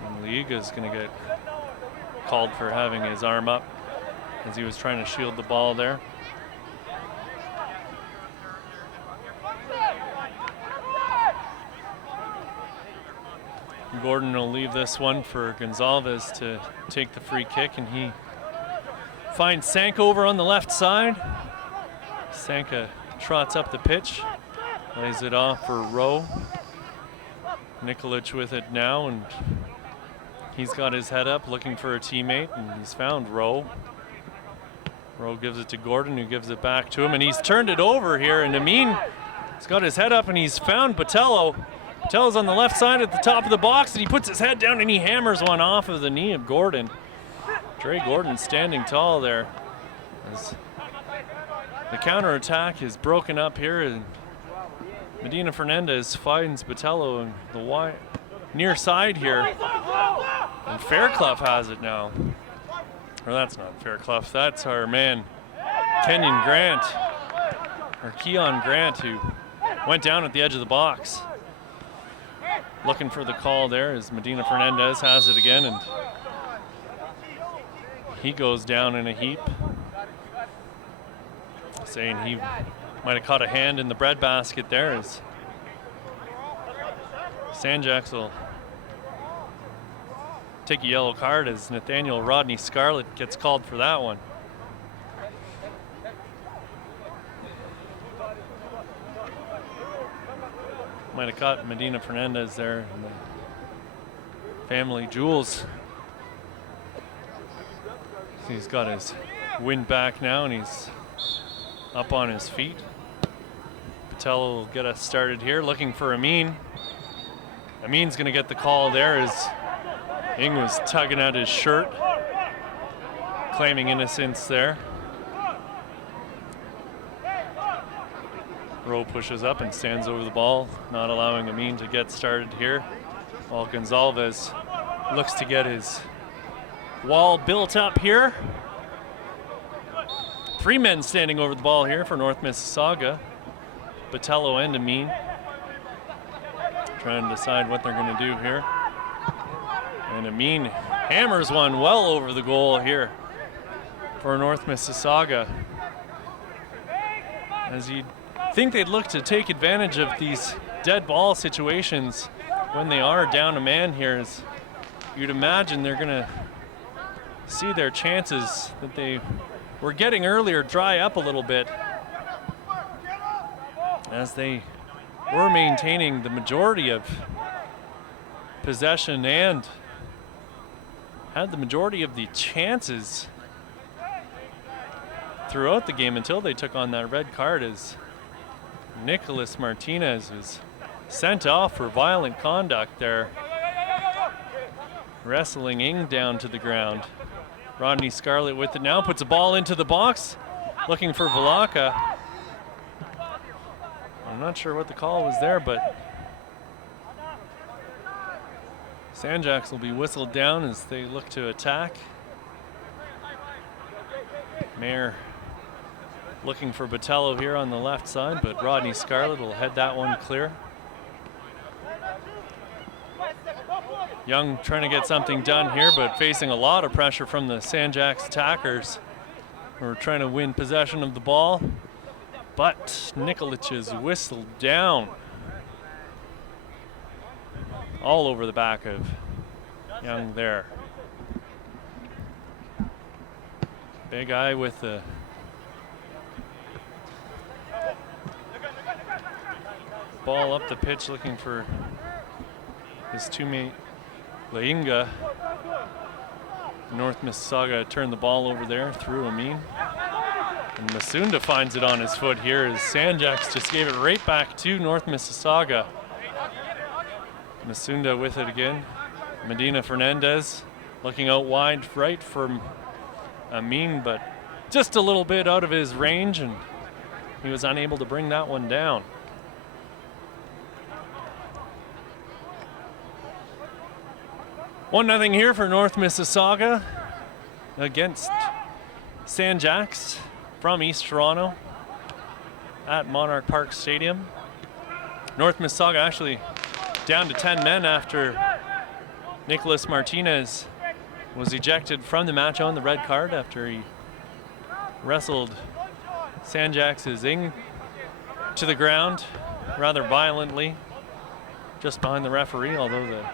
And Liuga's going to get called for having his arm up as he was trying to shield the ball there. Gordon will leave this one for Gonzalez to take the free kick, and he finds Sank over on the left side. Sanka trots up the pitch, lays it off for Rowe. Nikolic with it now, and he's got his head up looking for a teammate, and he's found Rowe. Rowe gives it to Gordon, who gives it back to him, and he's turned it over here, and Amin has got his head up, and he's found Botello. Botello's on the left side at the top of the box, and he puts his head down and he hammers one off of the knee of Gordon. Dre Gordon standing tall there. As the counterattack is broken up here, and Medina Fernandez finds Botello in the near side here. And Fairclough has it now. Or that's not Fairclough, that's our man, Keon Grant, who went down at the edge of the box. Looking for the call there as Medina Fernandez has it again, and he goes down in a heap, saying he might have caught a hand in the breadbasket there, as Sanjaxx will take a yellow card as Nathaniel Rodney Scarlett gets called for that one. Might have caught Medina Fernandez there in the family jewels. He's got his wind back now, and he's up on his feet. Botello will get us started here, looking for Amin. Amin's going to get the call there as Ing was tugging at his shirt, claiming innocence there. Rowe pushes up and stands over the ball, not allowing Amin to get started here, while Gonzalez looks to get his wall built up here. 3 men standing over the ball here for North Mississauga. Botello and Amin trying to decide what they're going to do here. And Amin hammers one well over the goal here for North Mississauga. As you'd think they'd look to take advantage of these dead ball situations when they are down a man here, as you'd imagine they're going to see their chances that they were getting earlier dry up a little bit, as they were maintaining the majority of possession and had the majority of the chances throughout the game until they took on that red card, as Nicholas Martinez was sent off for violent conduct there, wrestling Ing down to the ground. Rodney Scarlett with it now, puts a ball into the box, looking for Velaka. I'm not sure what the call was there, but Sanjaxx will be whistled down as they look to attack. Mayer looking for Botello here on the left side, but Rodney Scarlett will head that one clear. Young trying to get something done here, but facing a lot of pressure from the Sanjaxx attackers, who are trying to win possession of the ball. But Nikolic is whistled down all over the back of Young there. Big eye with the ball up the pitch, looking for his teammate Lainga. North Mississauga turned the ball over there through Amin. And Masunda finds it on his foot here as Sanjaxx just gave it right back to North Mississauga. Masunda with it again. Medina Fernandez looking out wide right for Amin, but just a little bit out of his range, and he was unable to bring that one down. One nothing here for North Mississauga against Sanjaxx from East Toronto at Monarch Park Stadium. North Mississauga actually down to 10 men after Nicholas Martinez was ejected from the match on the red card after he wrestled Sanjaxx's Ing to the ground rather violently just behind the referee, although the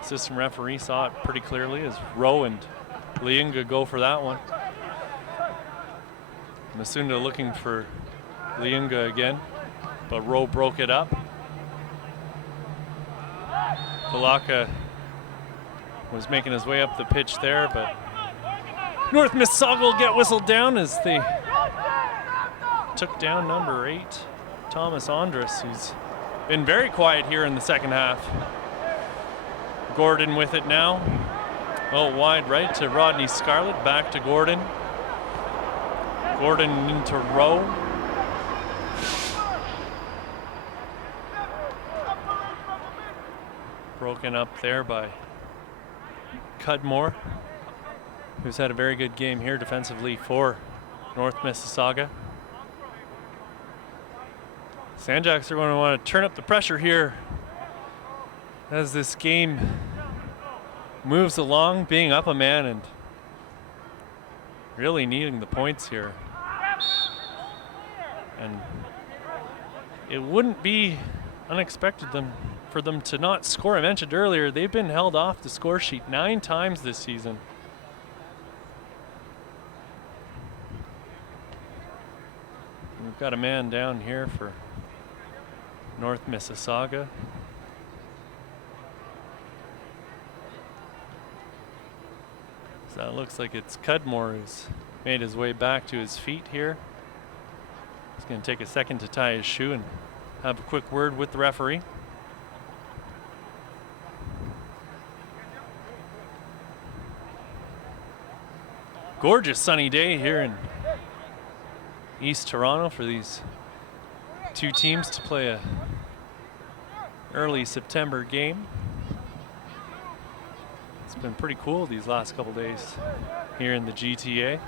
assistant referee saw it pretty clearly as Rowe and Liunga go for that one. Masunda looking for Liunga again, but Rowe broke it up. Palaka was making his way up the pitch there, but North Mississauga will get whistled down as they took down number 8, Thomas Andres, who's been very quiet here in the second half. Gordon with it now. Oh, wide right to Rodney Scarlett, back to Gordon. Gordon into Rowe. Broken up there by Cudmore, who's had a very good game here defensively for North Mississauga. Sanjaxx are going to want to turn up the pressure here as this game moves along, being up a man and really needing the points here. And it wouldn't be unexpected for them to not score. I mentioned earlier, they've been held off the score sheet 9 times this season. We've got a man down here for North Mississauga. So it looks like it's Cudmore who's made his way back to his feet here. He's going to take a second to tie his shoe and have a quick word with the referee. Gorgeous sunny day here in East Toronto for these two teams to play a early September game. It's been pretty cool these last couple days here in the GTA.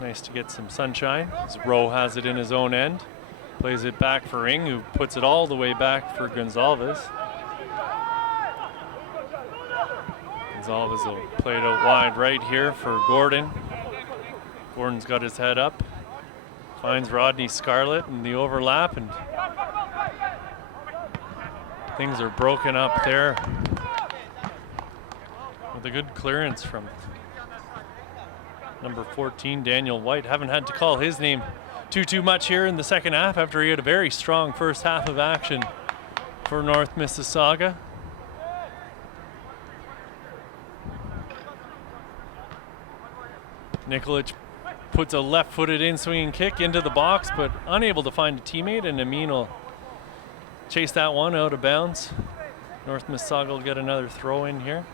Nice to get some sunshine as Rowe has it in his own end. Plays it back for Ing, who puts it all the way back for Gonzalez. Gonzalez will play it out wide right here for Gordon. Gordon's got his head up. Finds Rodney Scarlett in the overlap, and things are broken up there with a good clearance from number 14, Daniel White. Haven't had to call his name too much here in the second half after he had a very strong first half of action for North Mississauga. Nikolic puts a left-footed in-swinging kick into the box, but unable to find a teammate, and Amin will chase that one out of bounds. North Mississauga will get another throw in here.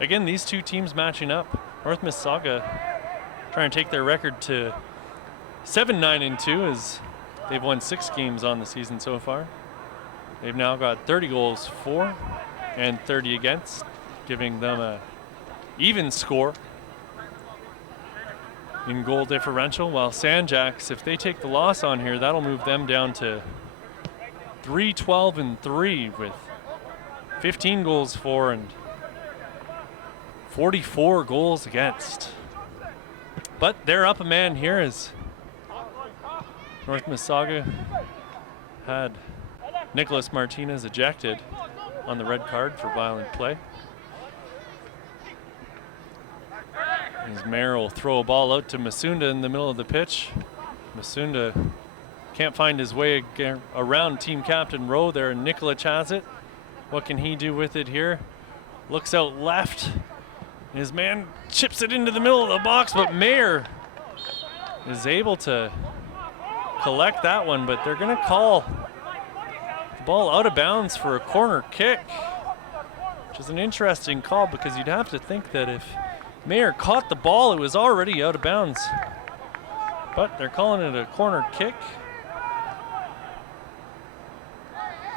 Again, these two teams matching up. North Mississauga trying to take their record to 7-9-2 as they've won 6 games on the season so far. They've now got 30 goals for and 30 against, giving them a even score in goal differential, while Sanjaxx, if they take the loss on here, that'll move them down to 3-12-3 with 15 goals for and 44 goals against. But they're up a man here as North Mississauga had Nicholas Martinez ejected on the red card for violent play. As Mayer will throw a ball out to Masunda in the middle of the pitch. Masunda can't find his way around team captain Rowe there, and Nikolic has it. What can he do with it here? Looks out left. His man chips it into the middle of the box, but Mayer is able to collect that one, but they're going to call the ball out of bounds for a corner kick, which is an interesting call because you'd have to think that if Mayer caught the ball, it was already out of bounds. But they're calling it a corner kick.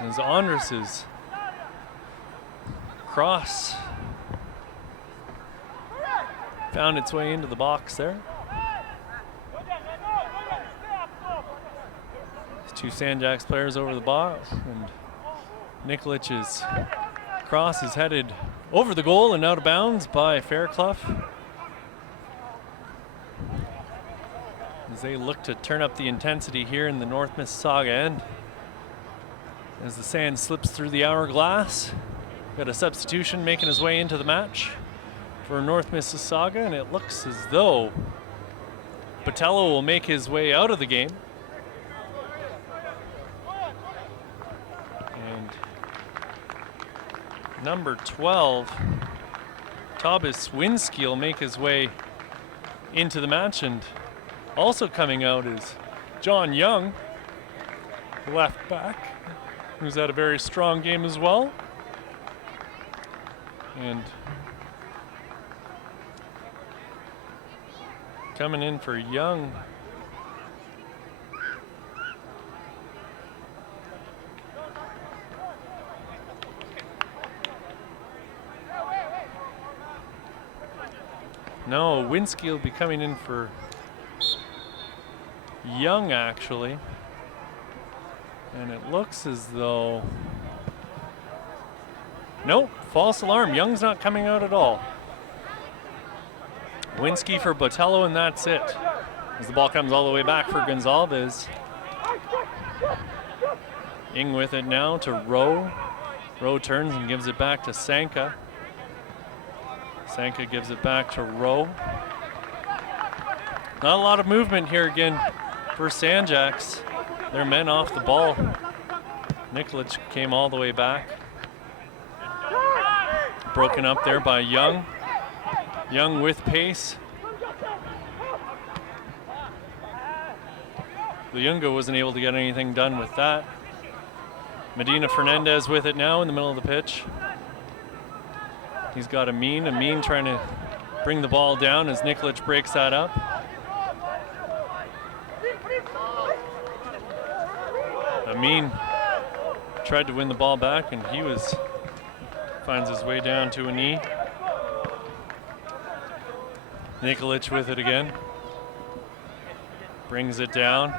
As Andres' cross found its way into the box there. These Two Sanjaxx players over the box, and Nikolich's cross is headed over the goal and out of bounds by Fairclough. As they look to turn up the intensity here in the North Mississauga end. As the sand slips through the hourglass, got a substitution making his way into the match for North Mississauga, and it looks as though Botello will make his way out of the game. And number 12, Thomas Winski will make his way into the match, and also coming out is John Young, left back, who's had a very strong game as well. And coming in for Young, no, Winski will be coming in for Young, actually. And it looks as though, nope, false alarm. Young's not coming out at all. Winski for Botello, and that's it. As the ball comes all the way back for Gonzalez. Ing with it now to Rowe. Rowe turns and gives it back to Sanka. Sanka gives it back to Rowe. Not a lot of movement here again for Sanjaxx. Their men off the ball. Nikolic came all the way back. Broken up there by Young. Young with pace. Luyunga wasn't able to get anything done with that. Medina Fernandez with it now in the middle of the pitch. He's got Amin trying to bring the ball down as Nikolic breaks that up. Amin tried to win the ball back, and he finds his way down to a knee. Nikolic with it again. Brings it down.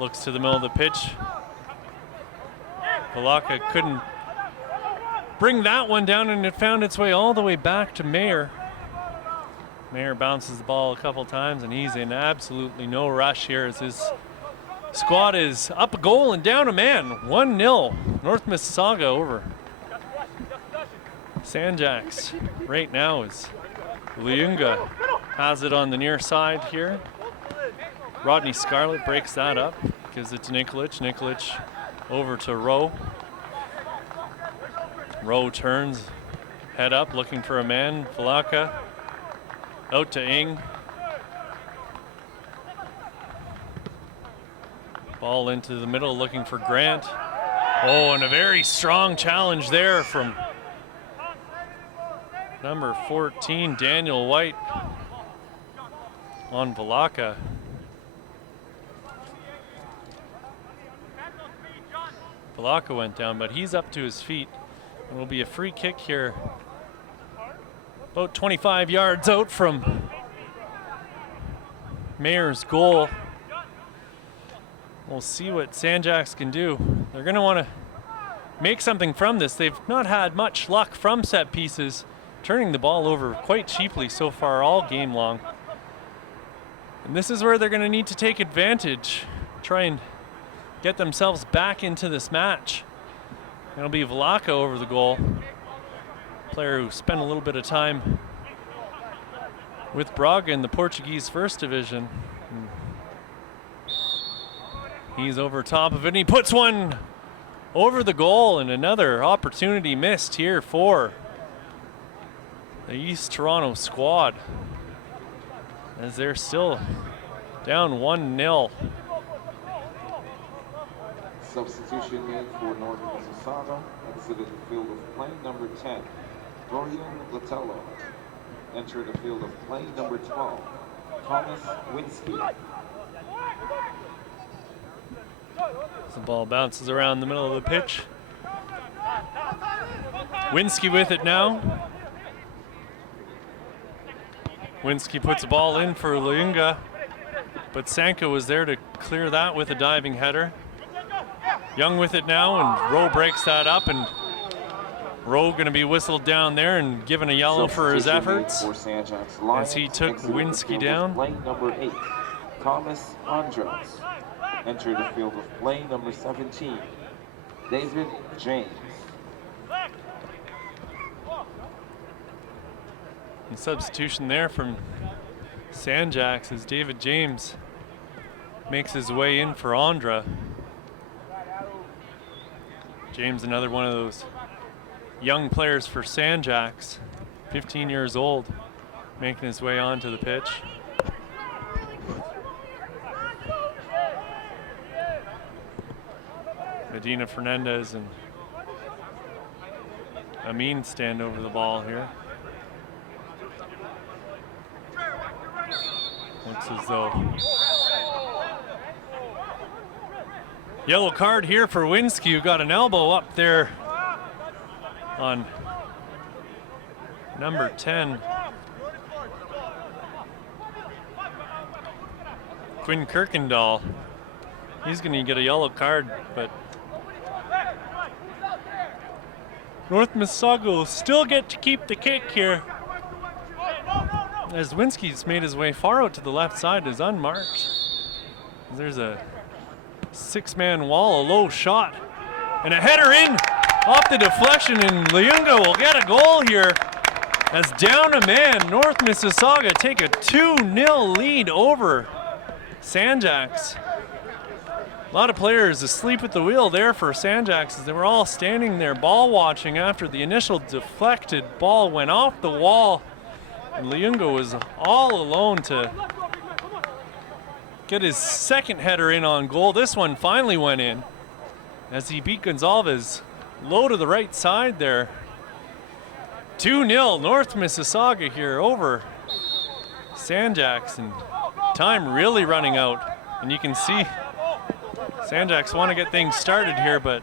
Looks to the middle of the pitch. Palaka couldn't bring that one down, and it found its way all the way back to Mayer. Mayer bounces the ball a couple times, and he's in absolutely no rush here as his squad is up a goal and down a man. 1-0 North Mississauga over Sanjaxx. Right now is Luyunga has it on the near side here. Rodney Scarlett breaks that up, gives it to Nikolic. Nikolic over to Rowe. Rowe turns, head up, looking for a man. Falaka out to Ing. Ball into the middle, looking for Grant. Oh, and a very strong challenge there from number 14, Daniel White, on Valaka. Valaka went down, but he's up to his feet. And will be a free kick here, about 25 yards out from Mayer's goal. We'll see what Sanjaxx can do. They're going to want to make something from this. They've not had much luck from set pieces, turning the ball over quite cheaply so far all game long. And this is where they're going to need to take advantage, try and get themselves back into this match. It'll be Vlaka over the goal, player who spent a little bit of time with Braga in the Portuguese First Division. He's over top of it, and he puts one over the goal, and another opportunity missed here for the East Toronto squad, as they're still down 1-0. Substitution made for North Mississauga. Exited the field of play, number 10, Dorian Latello. Entered the field of play, number 12, Thomas Winski. The ball bounces around the middle of the pitch. Winski with it now. Winski puts the ball in for Luyunga. but Sanka was there to clear that with a diving header. Young with it now, and Rowe breaks that up, and Rowe going to be whistled down there and given a yellow for his efforts for Sanjaxx as he took Winsky down. Play number 8, Thomas Andros. Entered the field of play number 17, David James. And substitution there from Sanjaxx as David James makes his way in for Andra. James, another one of those young players for Sanjaxx, 15 years old, making his way onto the pitch. Medina Fernandez and Amin stand over the ball here. Looks as though yellow card here for Winsky, who got an elbow up there on number 10. Quinn Kirkendall. He's going to get a yellow card, but North Mississauga will still get to keep the kick here, as Winsky's made his way far out to the left side, is unmarked. There's a 6-man wall, a low shot, and a header in off the deflection, and Leunga will get a goal here. As down a man, North Mississauga take a 2-0 lead over Sanjaxx. A lot of players asleep at the wheel there for Sanjaxx, as they were all standing there ball watching after the initial deflected ball went off the wall. And Leunga was all alone to get his second header in on goal. This one finally went in as he beat Gonzalez low to the right side there. 2-0 North Mississauga here over Sanjaxx, and time really running out. And you can see Sanjaxx want to get things started here, but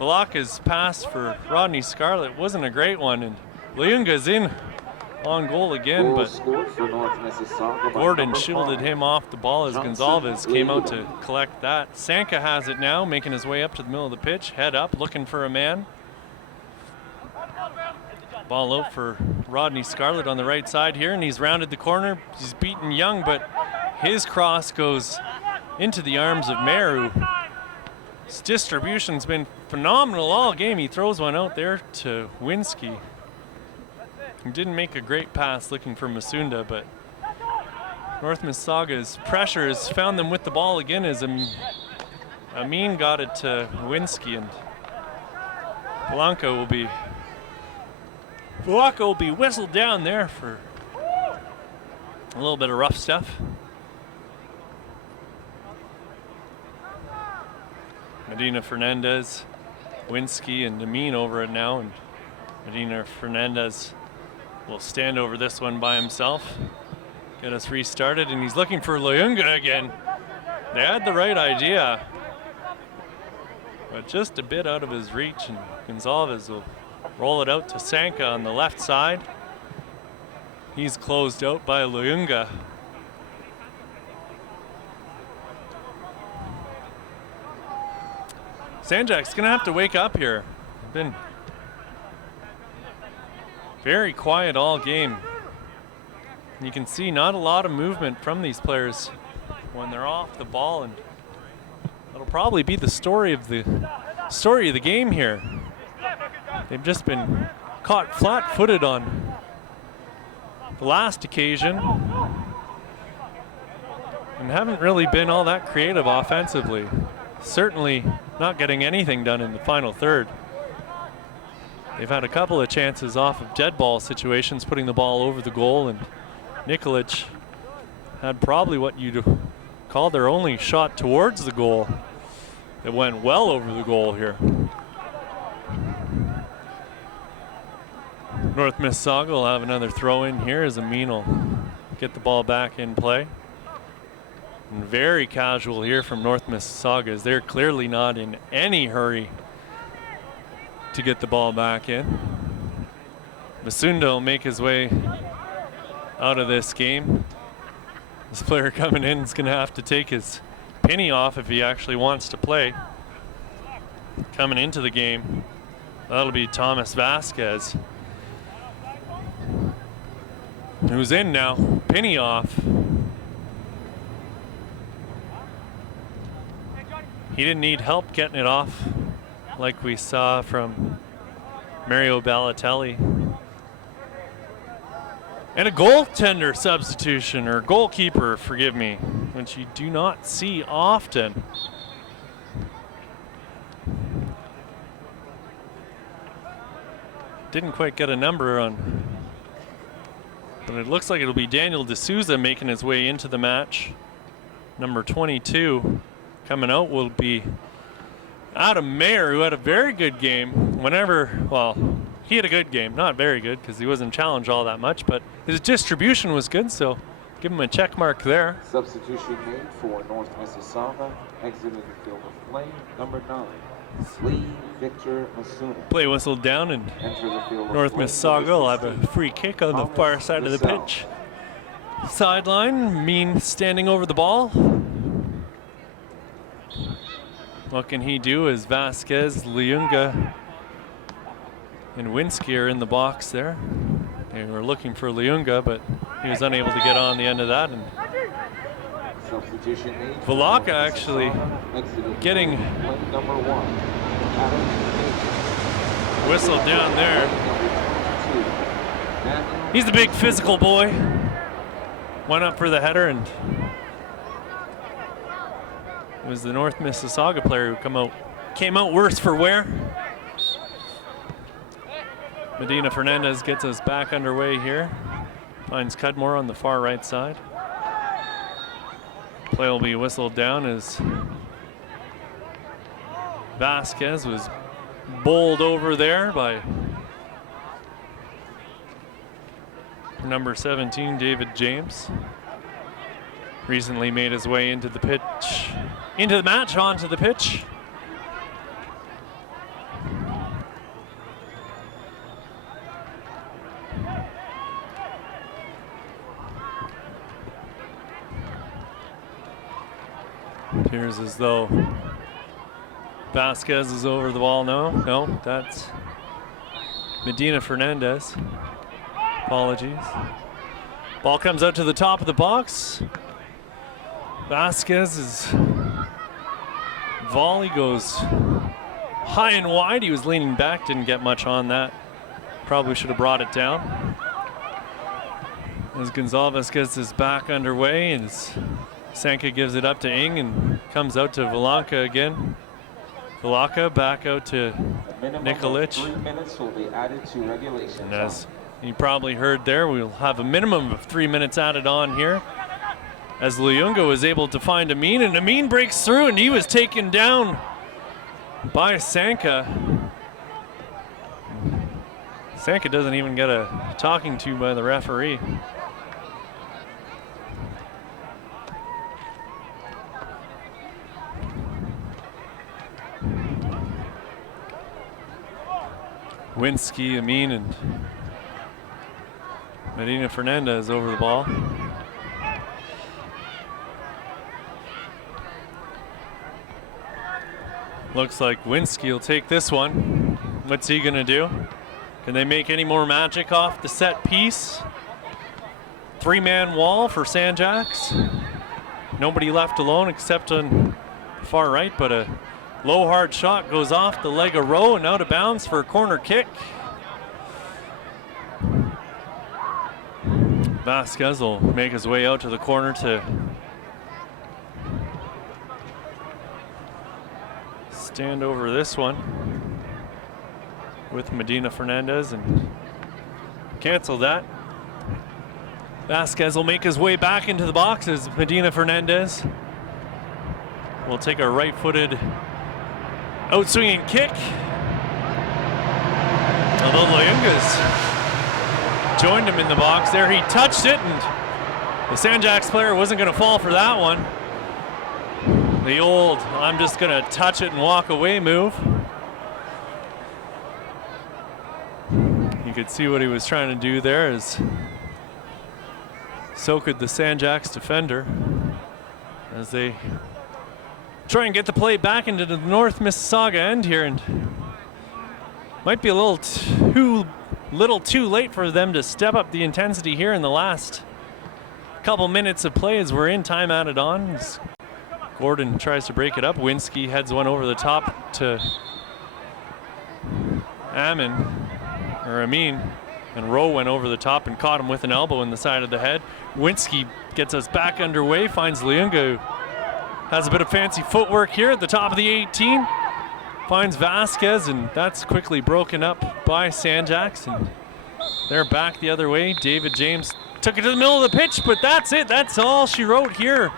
Balaka's pass for Rodney Scarlett wasn't a great one, and Leunga's in on goal again, but Gordon shielded him off the ball as Gonzalez came out to collect that. Sanka has it now, making his way up to the middle of the pitch, head up, looking for a man. Ball out for Rodney Scarlett on the right side here, and he's rounded the corner. He's beaten Young, but his cross goes into the arms of Meru. His distribution's been phenomenal all game. He throws one out there to Winsky. He didn't make a great pass looking for Masunda, but North Mississauga's pressure has found them with the ball again as Amin got it to Winsky, and Blanca will be whistled down there for a little bit of rough stuff. Medina Fernandez, Winsky, and Amin over it now, and Medina Fernandez will stand over this one by himself, get us restarted, and he's looking for Leunga again. They had the right idea, but just a bit out of his reach, and Gonzalez will roll it out to Sanka on the left side. He's closed out by Leunga. Sanjaxx gonna have to wake up here. Been very quiet all game. You can see not a lot of movement from these players when they're off the ball, and that'll probably be the story of the game here. They've just been caught flat-footed on the last occasion and haven't really been all that creative offensively. Certainly not getting anything done in the final third. They've had a couple of chances off of dead ball situations, putting the ball over the goal, and Nikolic had probably what you'd call their only shot towards the goal. It went well over the goal here. North Mississauga will have another throw in here as Amin will get the ball back in play. And very casual here from North Mississauga, as they're clearly not in any hurry to get the ball back in. Masunda will make his way out of this game. This player coming in is going to have to take his penny off if he actually wants to play. Coming into the game, that'll be Thomas Vasquez, who's in now. Penny off. He didn't need help getting it off like we saw from Mario Balotelli. And a goaltender substitution, or goalkeeper, forgive me, which you do not see often. Didn't quite get a number on, but it looks like it'll be Daniel D'Souza making his way into the match. Number 22 coming out will be Adam Mayer, who had a very good game he had a good game, not very good because he wasn't challenged all that much, but his distribution was good, so give him a check mark there. Substitution made for North Mississauga, exited the field of play, number 9, Slee Victor Masuna. Play whistled down, and North Mississauga will have a free kick on the far side of the pitch. Sideline, Mean standing over the ball. What can he do as Vasquez, Liunga, and Winsky are in the box there. They were looking for Liunga, but he was unable to get on the end of that. And Valaka actually getting whistled down there. He's the big physical boy. Went up for the header, and it was the North Mississauga player who came out worse for wear. Medina Fernandez gets us back underway here. Finds Cudmore on the far right side. Play will be whistled down as Vasquez was bowled over there by number 17, David James. Recently made his way into the match, onto the pitch. Appears as though Vasquez is over the ball. No, that's Medina Fernandez. Apologies. Ball comes out to the top of the box. Vasquez's volley goes high and wide. He was leaning back, didn't get much on that. Probably should have brought it down. As Gonzalez gets his back underway, and Sanka gives it up to Ing and comes out to Valanka again. Valanka back out to Nikolic. 3 minutes will be added to regulation. And as you probably heard there, we'll have a minimum of 3 minutes added on here. As Liunga was able to find Amin, and Amin breaks through, and he was taken down by Sanka. Sanka doesn't even get a talking to by the referee. Winsky, Amin, and Medina Fernandez over the ball. Looks like Winsky will take this one. What's he gonna do? Can they make any more magic off the set piece? 3-man wall for Sanjaxx. Nobody left alone except on the far right, but a low hard shot goes off the leg of Rowe and out of bounds for a corner kick. Vasquez will make his way out to the corner to stand over this one with Medina Fernandez and cancel that. Vasquez will make his way back into the box as Medina Fernandez will take a right-footed out-swinging kick. Although Liunga's joined him in the box there, he touched it, and the Sanjaxx player wasn't going to fall for that one. The old, I'm just going to touch it and walk away move. You could see what he was trying to do there as So could the Sanjaxx defender as they try and get the play back into the North Mississauga end here, and might be a little too late for them to step up the intensity here in the last couple minutes of play as we're in time added on. As Gordon tries to break it up. Winsky heads one over the top to Amin, and Rowe went over the top and caught him with an elbow in the side of the head. Winsky gets us back underway, finds Liunga, who has a bit of fancy footwork here at the top of the 18. Finds Vasquez, and that's quickly broken up by Sanjaxx, and they're back the other way. David James took it to the middle of the pitch, but that's it. That's all she wrote here